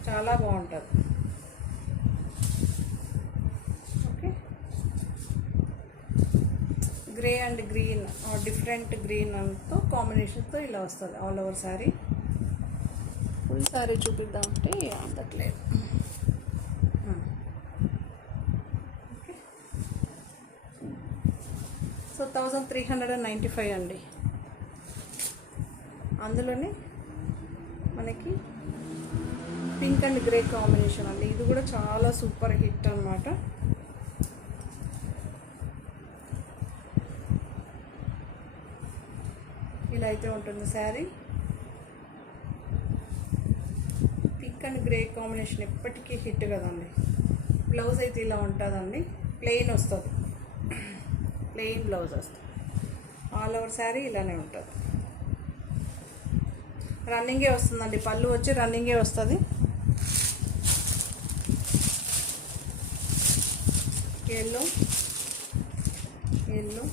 చాలా బాగుంటుంది. Okay, grey and green, different green అంతా కాంబినేషన్తో ఇలా వస్తుంది all over sari. Full sari చూపిద్దామంటే అందట్లేదు. సో 1395 అండి. అందులోనే మనకి పింక్ అండ్ గ్రే కాంబినేషన్ అండి. ఇది కూడా చాలా సూపర్ హిట్ అన్నమాట. ఇలా అయితే ఉంటుంది sari. Pink and grey combination ఎప్పటికీ హిట్ కదండి. బ్లౌజ్ అయితే ఇలా ఉంటుందండి, ప్లెయిన్ వస్తుంది, ప్లెయిన్ బ్లౌజ్ వస్తుంది. ఆల్ ఓవర్ శారీ ఇలానే ఉంటుంది. రన్నింగే వస్తుందండి, పళ్ళు వచ్చి రన్నింగే వస్తుంది. ఎల్లో ఎల్లో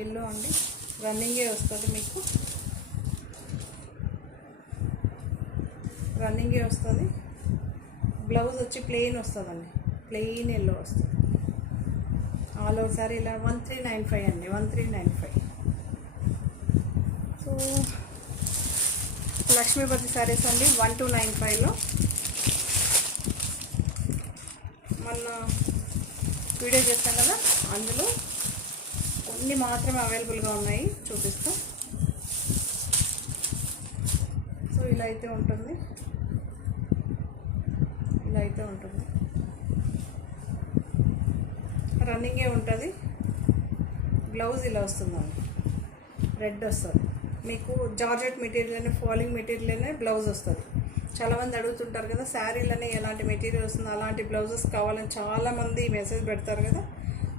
ఎల్లో అండి, రన్నింగే వస్తుంది, మీకు రన్నింగే వస్తుంది. బ్లౌజ్ వచ్చి ప్లెయిన్ వస్తుందండి, ప్లెయిన్ ఎల్లో వస్తుంది. ఆల్ ఓవర్ సారీ ఇలా 1395 అండి, 1395. సో లక్ష్మీపతి శారీస్ అండి 1295లో. మొన్న వీడియో చేస్తాం కదా, అందులో కొన్ని మాత్రమే అవైలబుల్గా ఉన్నాయి, చూపిస్తాం. సో ఇలా అయితే ఉంటుంది, ఇలా అయితే ఉంటుంది, రన్నింగే ఉంటుంది. బ్లౌజ్ ఇలా వస్తుందండి, రెడ్ వస్తుంది. మీకు జార్జెట్ మెటీరియల్లోనే, ఫాలింగ్ మెటీరియల్లోనే బ్లౌజ్ వస్తుంది. చాలామంది అడుగుతుంటారు కదా శారీలోనే ఎలాంటి మెటీరియల్ వస్తుంది, అలాంటి బ్లౌజెస్ కావాలని చాలామంది మెసేజ్ పెడతారు కదా,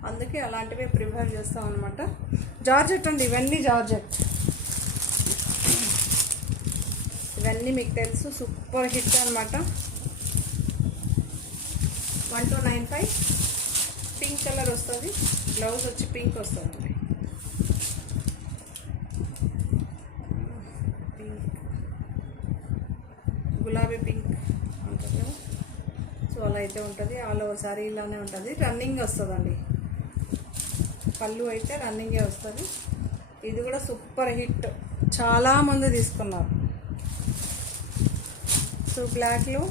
అందుకే అలాంటివే ప్రిఫర్ చేస్తాం అనమాట. జార్జెట్ అండి, ఇవన్నీ జార్జెట్, ఇవన్నీ మీకు తెలుసు, సూపర్ హిట్ అనమాట. 1295. పింక్ కలర్ వస్తుంది, బ్లౌజ్ వచ్చి పింక్ వస్తుందండి, పింక్, గులాబీ పింక్ ఉంటుంది కదా. సో అలా అయితే ఉంటుంది. ఆల్ ఓవర్ సారీ ఇలానే ఉంటుంది, రన్నింగ్ వస్తుందండి. పళ్ళు అయితే రన్నింగే వస్తుంది. ఇది కూడా సూపర్ హిట్, చాలామంది తీసుకున్నారు. సో బ్లాక్లో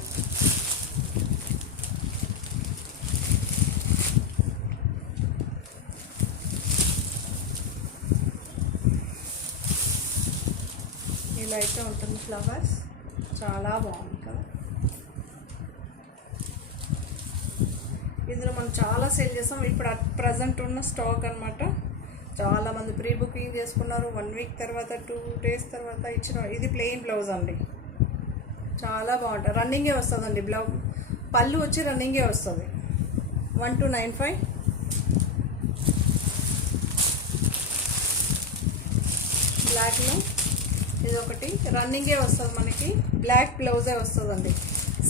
ఇలా అయితే ఉంటుంది, ఫ్లవర్స్ చాలా బాగుంది కదా. ఇందులో మనం చాలా సేల్ చేస్తాం. ఇప్పుడు ప్రజెంట్ ఉన్న స్టాక్ అనమాట. చాలామంది ప్రీ బుకింగ్ చేసుకున్నారు, 1 వీక్ తర్వాత 2 డేస్ తర్వాత ఇచ్చిన. ఇది ప్లెయిన్ బ్లౌజ్ అండి, చాలా బాగుంటుంది, రన్నింగే వస్తుందండి. పళ్ళు వచ్చి రన్నింగే వస్తుంది. 1295. బ్లాక్లో ఇది ఒకటి రన్నింగే వస్తుంది మనకి, బ్లాక్ బ్లౌజే వస్తుందండి.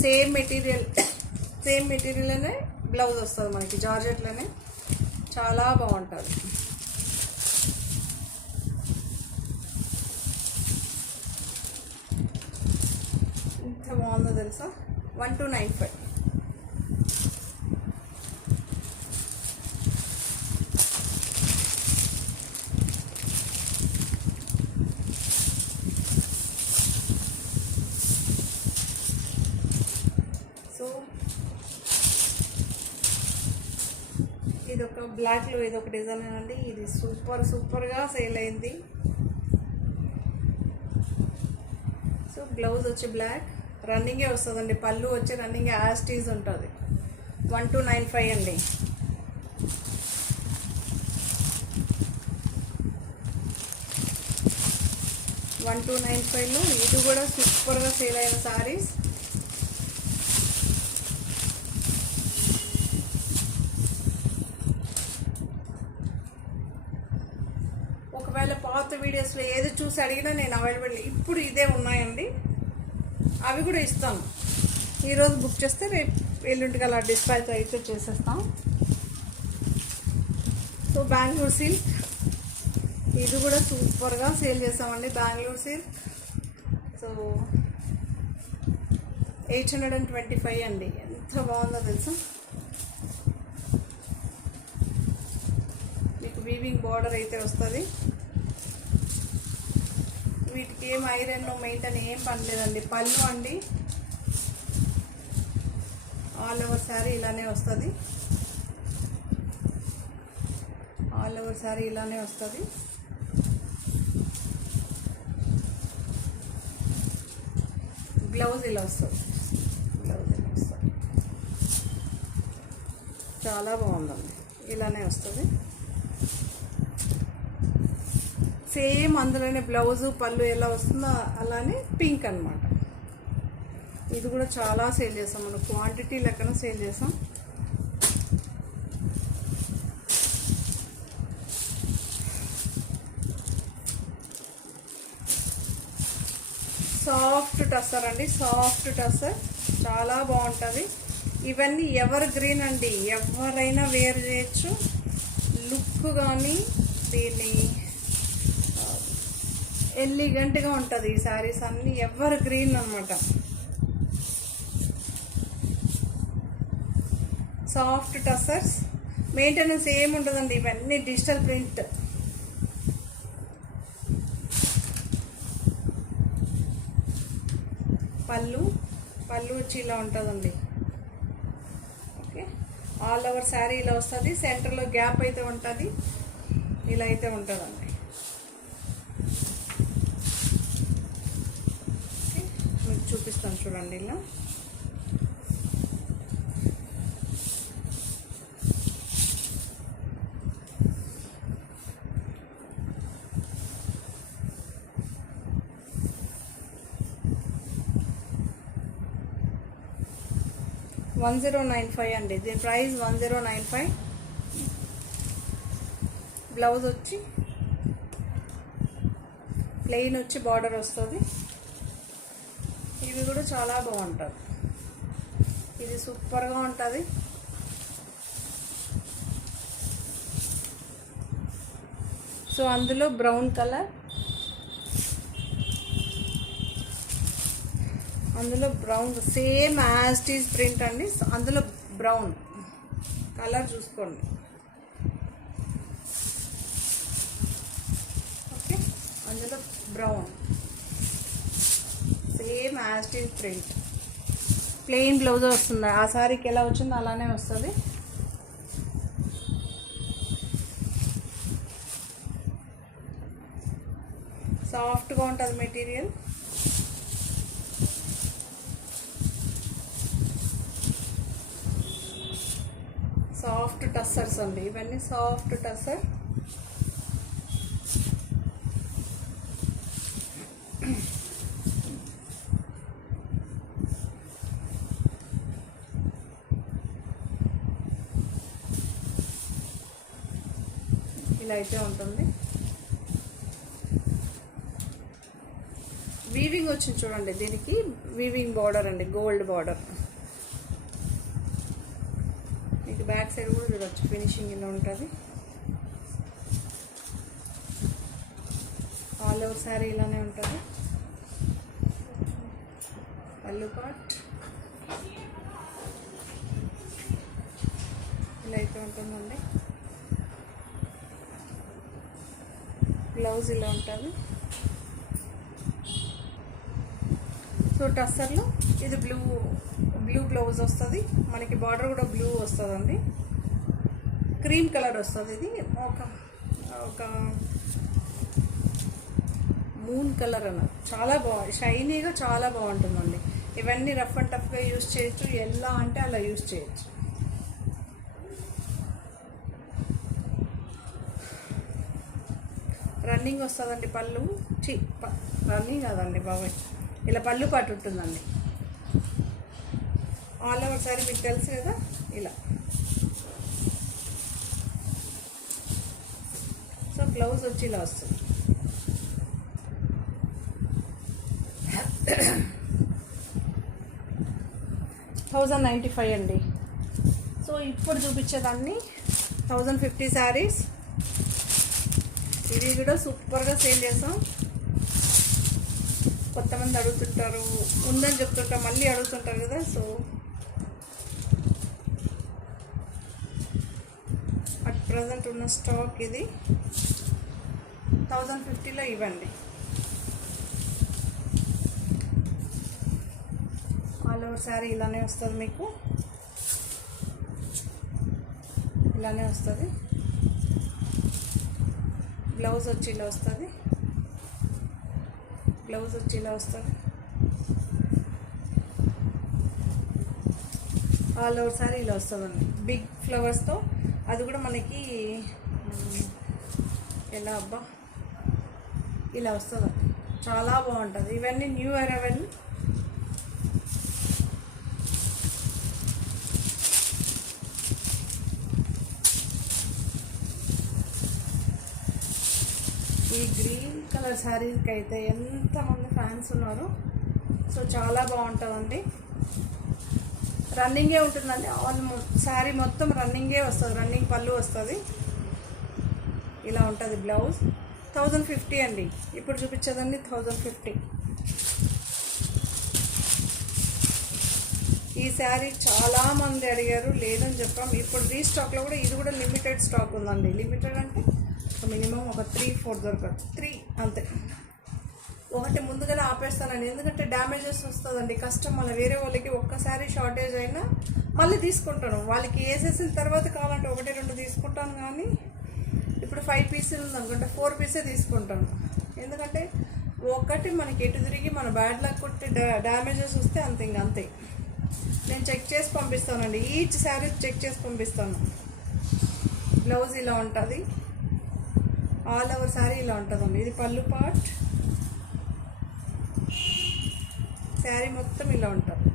సేమ్ మెటీరియల్లోనే బ్లౌజ్ వస్తుంది మనకి, జార్జెట్లోనే, చాలా బాగుంటుంది. ఎంత బాగుందో తెలుసా, 1295. సో ఇది ఒక బ్లాక్లో ఇది ఒక డిజైన్ అండి, ఇది సూపర్గా సేల్ అయింది. సో బ్లౌజ్ వచ్చి బ్లాక్, రన్నింగే వస్తుందండి. పళ్ళు వచ్చి రన్నింగ్ యాస్టీజ్ ఉంటుంది. 1295 అండి. $1295లో ఇది కూడా సూపర్గా సేల్ అయిన సారీస్. ఒకవేళ పాత వీడియోస్లో ఏది చూసి అడిగినా నేను అవైలబుల్, ఇప్పుడు ఇదే ఉన్నాయండి, అవి కూడా ఇస్తాను. ఈరోజు బుక్ చేస్తే రేపు ఎల్లుంటికి అలా డిస్పాచ్ అయితే చేసేస్తాం. సో బెంగళూరు సిల్క్, ఇది కూడా సూపర్గా సేల్ చేస్తామండి, బెంగళూరు సిల్క్. సో 825 అండి, ఎంత బాగుందో తెలుసా. మీకు వీవింగ్ బార్డర్ అయితే వస్తుంది. వీటికి ఏం ఐరన్ మెయింటైన్ ఏం పని లేదండి. పళ్ళు అండి, ఆల్ ఓవర్ శారీ ఇలానే వస్తుంది, ఆల్ ఓవర్ శారీ ఇలానే వస్తుంది. బ్లౌజ్ ఇలా వస్తుంది, బ్లౌజ్ ఇలా వస్తుంది, చాలా బాగుందండి, ఇలానే వస్తుంది. సేమ్ అందులోనే బ్లౌజు పళ్ళు ఎలా వస్తుందో అలానే పింక్ అనమాట. ఇది కూడా చాలా సేల్ చేస్తాం మనం, క్వాంటిటీ లెక్కన సేల్ చేస్తాం. సాఫ్ట్ టస్సర్ అండి, సాఫ్ట్ టస్సర్ చాలా బాగుంటుంది. ఇవన్నీ ఎవర్ గ్రీన్ అండి, ఎవరైనా వేర్ చేయొచ్చు. లుక్ కానీ దీన్ని ఎలిగెంట్గా ఉంటుంది. ఈ శారీస్ అన్నీ ఎవర్ గ్రీన్ అనమాట. సాఫ్ట్ టస్సర్స్, మెయింటెనెన్స్ ఏముంటుందండి. ఇవన్నీ డిజిటల్ ప్రింట్. పళ్ళు వచ్చి ఇలా ఉంటుందండి. ఓకే, ఆల్ ఓవర్ శారీ ఇలా వస్తుంది. సెంటర్లో గ్యాప్ అయితే ఉంటుంది, ఇలా అయితే ఉంటుందండి. ఓకే, మీకు చూపిస్తాను చూడండి. ఇలా $1095 అండి. దీని ప్రైస్ $1095. బ్లౌజ్ వచ్చి ప్లెయిన్ వచ్చి బార్డర్ వస్తుంది. ఇవి కూడా చాలా బాగుంటుంది. ఇది సూపర్గా ఉంటుంది. సో అందులో బ్రౌన్ కలర్, అందులో brown same as these print అండి. అందులో బ్రౌన్ కలర్ చూసుకోండి. ఓకే, అందులో brown same as these print. Plain blouse వస్తుంది. ఆ సారీకి ఎలా వచ్చిందో అలానే వస్తుంది. సాఫ్ట్గా ఉంటుంది మెటీరియల్. సాఫ్ట్ టస్సర్స్ అండి ఇవన్నీ, సాఫ్ట్ టస్సర్. ఇలా అయితే ఉంటుంది. వీవింగ్ వచ్చింది చూడండి. దీనికి వీవింగ్ బార్డర్ అండి, గోల్డ్ బార్డర్. మీకు బ్యాక్ సైడ్ కూడా చూడవచ్చు, ఫినిషింగ్ ఇలా ఉంటుంది. ఆల్ ఓవర్ శారీ ఇలానే ఉంటుంది. పళ్ళు పార్ట్ ఇలా అయితే ఉంటుందండి. బ్లౌజ్ ఇలా ఉంటుంది. సో టస్సర్లో ఇది బ్లూ బ్లౌజ్ వస్తుంది. మనకి బార్డర్ కూడా బ్లూ వస్తుందండి. క్రీమ్ కలర్ వస్తుంది. ఇది ఒక మూన్ కలర్ అన్నది. చాలా బాగుంది, షైనీగా చాలా బాగుంటుందండి. ఇవన్నీ రఫ్ అండ్ టఫ్గా యూజ్ చేయొచ్చు, ఎలా అంటే అలా యూజ్ చేయొచ్చు. రన్నింగ్ వస్తుందండి పళ్ళు. రన్నింగ్ కాదండి బాబాయ్, ఇలా పళ్ళు పాటు ఉంటుందండి. ఆల్ ఓవర్ సారీ మీకు తెలుసు కదా, ఇలా. సో బ్లౌజ్ వచ్చి ఇలా వస్తుంది. $1095 అండి. సో ఇప్పుడు చూపించేదాన్ని 1050 శారీస్. ఇవి కూడా సూపర్గా సేల్ చేస్తాం. కొంతమంది అడుగుతుంటారు, ఉందని చెప్తుంటారు, మళ్ళీ అడుగుతుంటారు కదా. సో అట్ ప్రజెంట్ ఉన్న స్టాక్ ఇది. 1050లో ఇవ్వండి. ఆల్ ఓవర్ శారీ ఇలానే వస్తుంది మీకు, ఇలానే వస్తుంది. బ్లౌజ్ వచ్చి ఇలా వస్తుంది. బ్లౌజ్ వచ్చి ఇలా వస్తుంది. ఆల్ ఓవర్ శారీ ఇలా వస్తుందండి, బిగ్ ఫ్లవర్స్తో. అది కూడా మనకి ఎలా అబ్బా ఇలా వస్తుందండి, చాలా బాగుంటుంది. ఇవన్నీ న్యూ అరైవల్. ఈ గ్రీన్ కలర్ శారీకి అయితే ఎంతమంది ఫ్యాన్స్ ఉన్నారు. సో చాలా బాగుంటుందండి. రన్నింగే ఉంటుందండి. శారీ మొత్తం రన్నింగే వస్తుంది. రన్నింగ్ పళ్ళు వస్తుంది. ఇలా ఉంటుంది బ్లౌజ్. 1050 అండి. ఇప్పుడు చూపించేదండి 1050. ఈ శారీ చాలామంది అడిగారు, లేదని చెప్పాం. ఇప్పుడు రీస్టాక్లో కూడా ఇది కూడా లిమిటెడ్ స్టాక్ ఉందండి. లిమిటెడ్ అంటే మినిమం ఒక 3-4 దొరకదు. 3 అంతే. ఒకటి ముందుగానే ఆపేస్తానండి, ఎందుకంటే డ్యామేజెస్ వస్తుందండి. కష్టం. మళ్ళీ వేరే వాళ్ళకి ఒక్కసారి షార్టేజ్ అయినా మళ్ళీ తీసుకుంటాను. వాళ్ళకి వేసేసిన తర్వాత కావాలంటే 1-2 తీసుకుంటాను. కానీ ఇప్పుడు 5 పీసులు ఉందనుకుంటే 4 పీసే తీసుకుంటాను. ఎందుకంటే ఒకటి మనకి ఎటు తిరిగి మన బ్యాడ్ లక్ కొట్టి డ్యామేజెస్ వస్తే అంతే. అంతే. నేను చెక్ చేసి పంపిస్తానండి. ఈచ్ శారీ చెక్ చేసి పంపిస్తాను. బ్లౌజ్ ఇలా ఉంటుంది. ఆల్ ఓవర్ శారీ ఇలా ఉంటుందండి. ఇది పళ్ళు పార్ట్. శారీ మొత్తం ఇలా ఉంటుంది.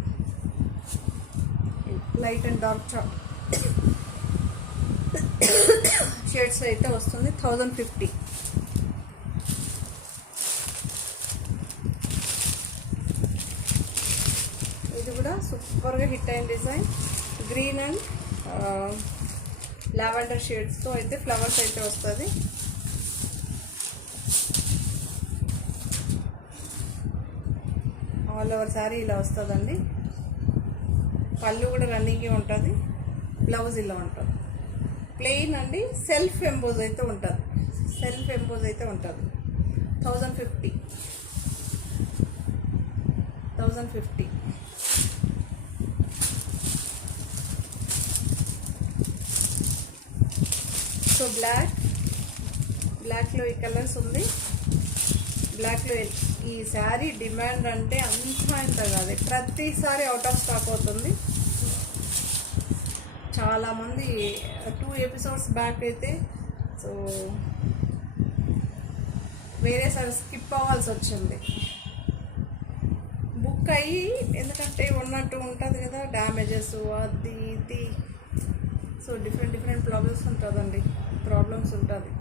లైట్ అండ్ డార్క్ షేడ్స్ అయితే వస్తుంది. 1050. ఇది కూడా సూపర్గా హిట్ అయిన డిజైన్. గ్రీన్ అండ్ లావెండర్ షేడ్స్తో అయితే ఫ్లవర్స్ అయితే వస్తుంది. ఆల్ ఓవర్ శారీ ఇలా వస్తుందండి. పళ్ళు కూడా రన్నింగే ఉంటుంది. బ్లౌజ్ ఇలా ఉంటుంది. ప్లెయిన్ అండి. సెల్ఫ్ ఎంబోజ్ అయితే ఉంటుంది. 1050. సో బ్లాక్లో ఈ కలర్స్ ఉంది. బ్లాక్లో ఈ శారీ డిమాండ్ అంటే అంత కాదు. ప్రతిసారి అవుట్ ఆఫ్ స్టాక్ అవుతుంది. చాలామంది 2 ఎపిసోడ్స్ బ్యాక్ అయితే సో వేరే సారి స్కిప్ అవ్వాల్సి వచ్చింది బుక్ అయ్యి. ఎందుకంటే ఉన్నట్టు ఉంటుంది కదా, డ్యామేజెస్ అది ఇది. సో డిఫరెంట్ ప్రాబ్లమ్స్ ఉంటుంది.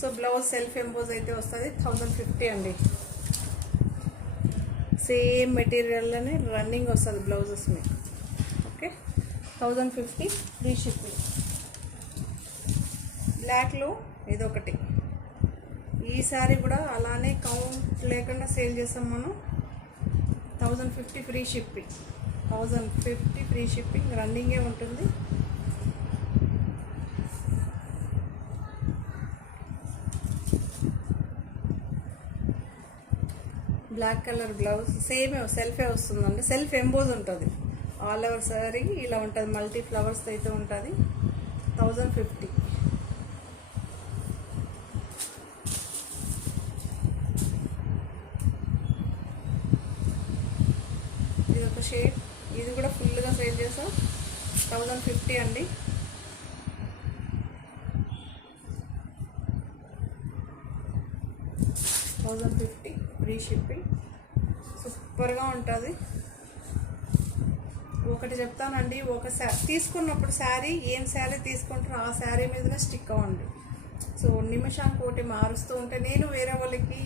సో బ్లౌజ్ సెల్ఫ్ ఎంబోజ్ అయితే వస్తుంది. 1050 అండి. సేమ్ మెటీరియల్లోనే రన్నింగ్ వస్తుంది బ్లౌజెస్ మీకు. ఓకే. 1050 free shipping. బ్లాక్లో ఇదొకటి. ఈ సారీ కూడా అలానే కౌంట్ లేకుండా సేల్ చేస్తాం మనం. 1050 ఫ్రీ షిప్పింగ్. 1050 free shipping. రన్నింగే ఉంటుంది. Black colour blouse. సేమ్ సెల్ఫే వస్తుందండి. సెల్ఫ్ ఎంబోజ్ ఉంటుంది. ఆల్ ఓవర్ సారీ ఇలా ఉంటుంది. మల్టీ ఫ్లవర్స్ అయితే ఉంటుంది. 1050. ఇది ఒక షేడ్. ఇది కూడా ఫుల్గా సేల్ చేసాం. 1050 అండి. Free shipping. సూపర్గా ఉంటుంది. ఒకటి చెప్తానండి, తీసుకున్నప్పుడు శారీ ఏం శారీ తీసుకుంటారో ఆ శారీ మీదనే స్టిక్ అవ్వండి. సో నిమిషానికి ఒకటి మారుస్తూ ఉంటే నేను వేరే వాళ్ళకి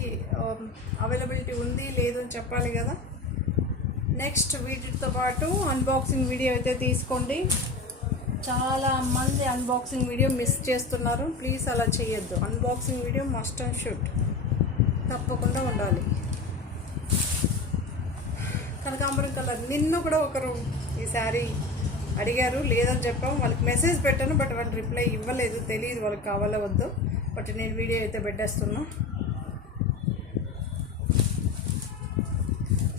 అవైలబిలిటీ ఉంది లేదు అని చెప్పాలి కదా. నెక్స్ట్ వీటితో పాటు అన్బాక్సింగ్ వీడియో అయితే తీసుకోండి. చాలా మంది అన్బాక్సింగ్ వీడియో మిస్ చేస్తున్నారు. ప్లీజ్ అలా చేయొద్దు. Unboxing video must and should తప్పకుండా ఉండాలి. కనకాంబరం కలర్. నిన్న కూడా ఒకరు ఈ శారీ అడిగారు, లేదని చెప్పాం. వాళ్ళకి మెసేజ్ పెట్టాను, బట్ వాళ్ళు రిప్లై ఇవ్వలేదు. తెలియదు వాళ్ళకి కావాలో వద్దు. బట్ నేను వీడియో అయితే పెట్టేస్తున్నా.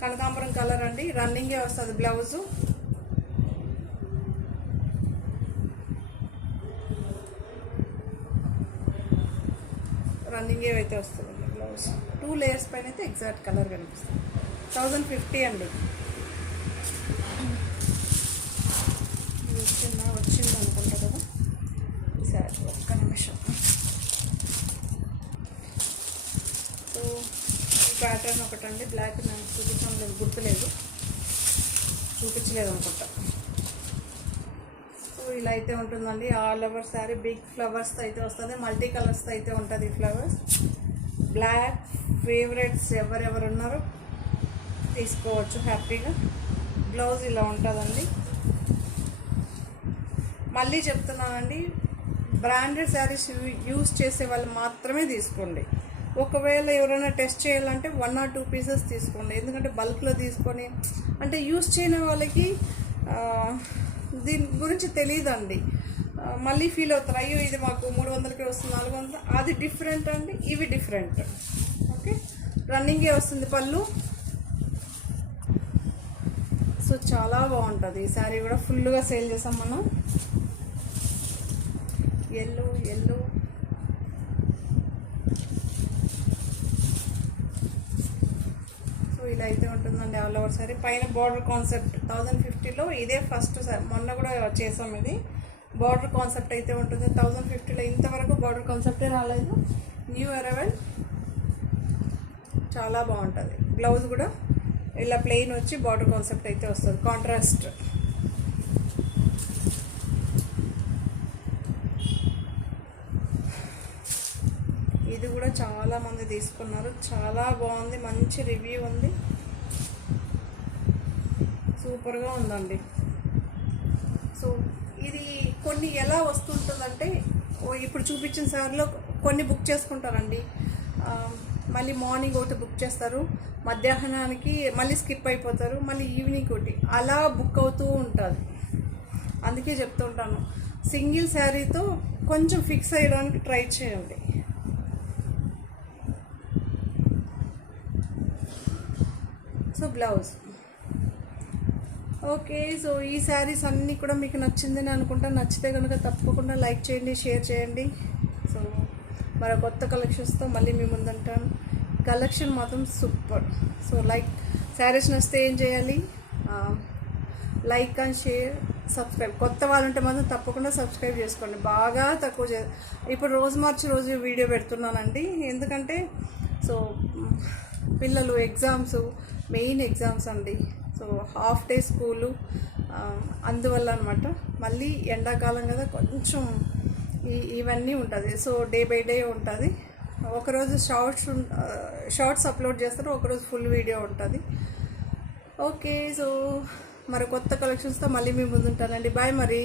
కనకాంబరం కలర్ అండి. రన్నింగే వస్తుంది బ్లౌజు. రన్నింగే అయితే వస్తుంది బ్లౌజ్. 2 లేయర్స్ పైన అయితే ఎగ్జాక్ట్ కలర్ కనిపిస్తుంది. 1050 అండి. వచ్చింది అనుకుంటా కదా ఈసారి. ఒక్క నిమిషం. సో ఈ ప్యాటర్న్ ఒకటండి. బ్లాక్ నాకు చూపించడం లేదు, గుర్తులేదు, చూపించలేదు అనుకుంటా. ఇలా అయితే ఉంటుందండి. ఆల్ ఓవర్ శారీ బిగ్ ఫ్లవర్స్తో అయితే వస్తుంది, మల్టీ కలర్స్తో అయితే ఉంటుంది. ఫ్లవర్స్ బ్లాక్ ఫేవరెట్స్ ఎవరెవరు ఉన్నారో తీసుకోవచ్చు హ్యాపీగా. బ్లౌజ్ ఇలా ఉంటుందండి. మళ్ళీ చెప్తున్నానండి, బ్రాండెడ్ శారీస్ యూజ్ చేసే వాళ్ళు మాత్రమే తీసుకోండి. ఒకవేళ ఎవరైనా టెస్ట్ చేయాలంటే 1 or 2 పీసెస్ తీసుకోండి. ఎందుకంటే బల్క్లో తీసుకొని అంటే యూజ్ చేయని వాళ్ళకి దీని గురించి తెలియదండి. మళ్ళీ ఫీల్ అవుతారు, అయ్యో ఇది మాకు 300కే వస్తుంది 400. అది డిఫరెంట్ అండి, ఇవి డిఫరెంట్. ఓకే, రన్నింగే వస్తుంది పళ్ళు. సో చాలా బాగుంటుంది ఈ శారీ కూడా. ఫుల్గా సేల్ చేసాం మనం. ఎల్లో ఇలా అయితే ఉంటుందండి ఆల్ ఓవర్ సారీ. పైన బార్డర్ కాన్సెప్ట్ 1050లో ఇదే ఫస్ట్ సారీ, మొన్న కూడా చేసాం. ఇది బార్డర్ కాన్సెప్ట్ అయితే ఉంటుంది 1050లో. ఇంతవరకు బార్డర్ కాన్సెప్టే రాలేదు, న్యూ అరైవల్. చాలా బాగుంటుంది. బ్లౌజ్ కూడా ఇలా ప్లెయిన్ వచ్చి బార్డర్ కాన్సెప్ట్ అయితే వస్తుంది, కాంట్రాస్ట్. ఇది కూడా చాలా మంది తీసుకున్నారు, చాలా బాగుంది, మంచి రివ్యూ ఉంది, సూపర్గా ఉందండి. సో ఇది కొన్ని ఎలా వస్తుంటుందంటే, ఇప్పుడు చూపించిన సార్లో కొన్ని బుక్ చేసుకుంటారండి, మళ్ళీ మార్నింగ్ ఒకటి బుక్ చేస్తారు, మధ్యాహ్నానికి మళ్ళీ స్కిప్ అయిపోతారు, మళ్ళీ ఈవినింగ్ ఒకటి అలా బుక్ అవుతూ ఉంటుంది. అందుకే చెప్తుంటాను, సింగిల్ శారీతో కొంచెం ఫిక్స్ అయ్యడానికి ట్రై చేయండి. So blouse okay. సో ఈ శారీస్ అన్నీ కూడా మీకు నచ్చిందని అనుకుంటా. నచ్చితే కనుక తప్పకుండా లైక్ చేయండి, షేర్ చేయండి. సో మరో కొత్త కలెక్షన్స్తో మళ్ళీ మీ ముందుంటాను. కలెక్షన్ మాత్రం సూపర్. సో లైక్, శారీస్ నచ్చితే ఏం చేయాలి, లైక్ అండ్ షేర్, సబ్స్క్రైబ్. కొత్త వాళ్ళు ఉంటే మాత్రం తప్పకుండా సబ్స్క్రైబ్ చేసుకోండి. బాగా తక్కువ ఇప్పుడు రోజు మార్చి రోజు వీడియో పెడుతున్నానండి, ఎందుకంటే సో పిల్లలు ఎగ్జామ్స్, మెయిన్ ఎగ్జామ్స్ అండి. సో హాఫ్ డే స్కూలు, అందువల్ల అనమాట. మళ్ళీ ఎండాకాలం కదా, కొంచెం ఇవన్నీ ఉంటుంది. సో డే బై డే ఉంటుంది. ఒకరోజు షార్ట్స్ అప్లోడ్ చేస్తారు, ఒకరోజు ఫుల్ వీడియో ఉంటుంది. ఓకే, సో మరి కొత్త కలెక్షన్స్తో మళ్ళీ మీ ముందు ఉంటానండి. బాయ్ మరి.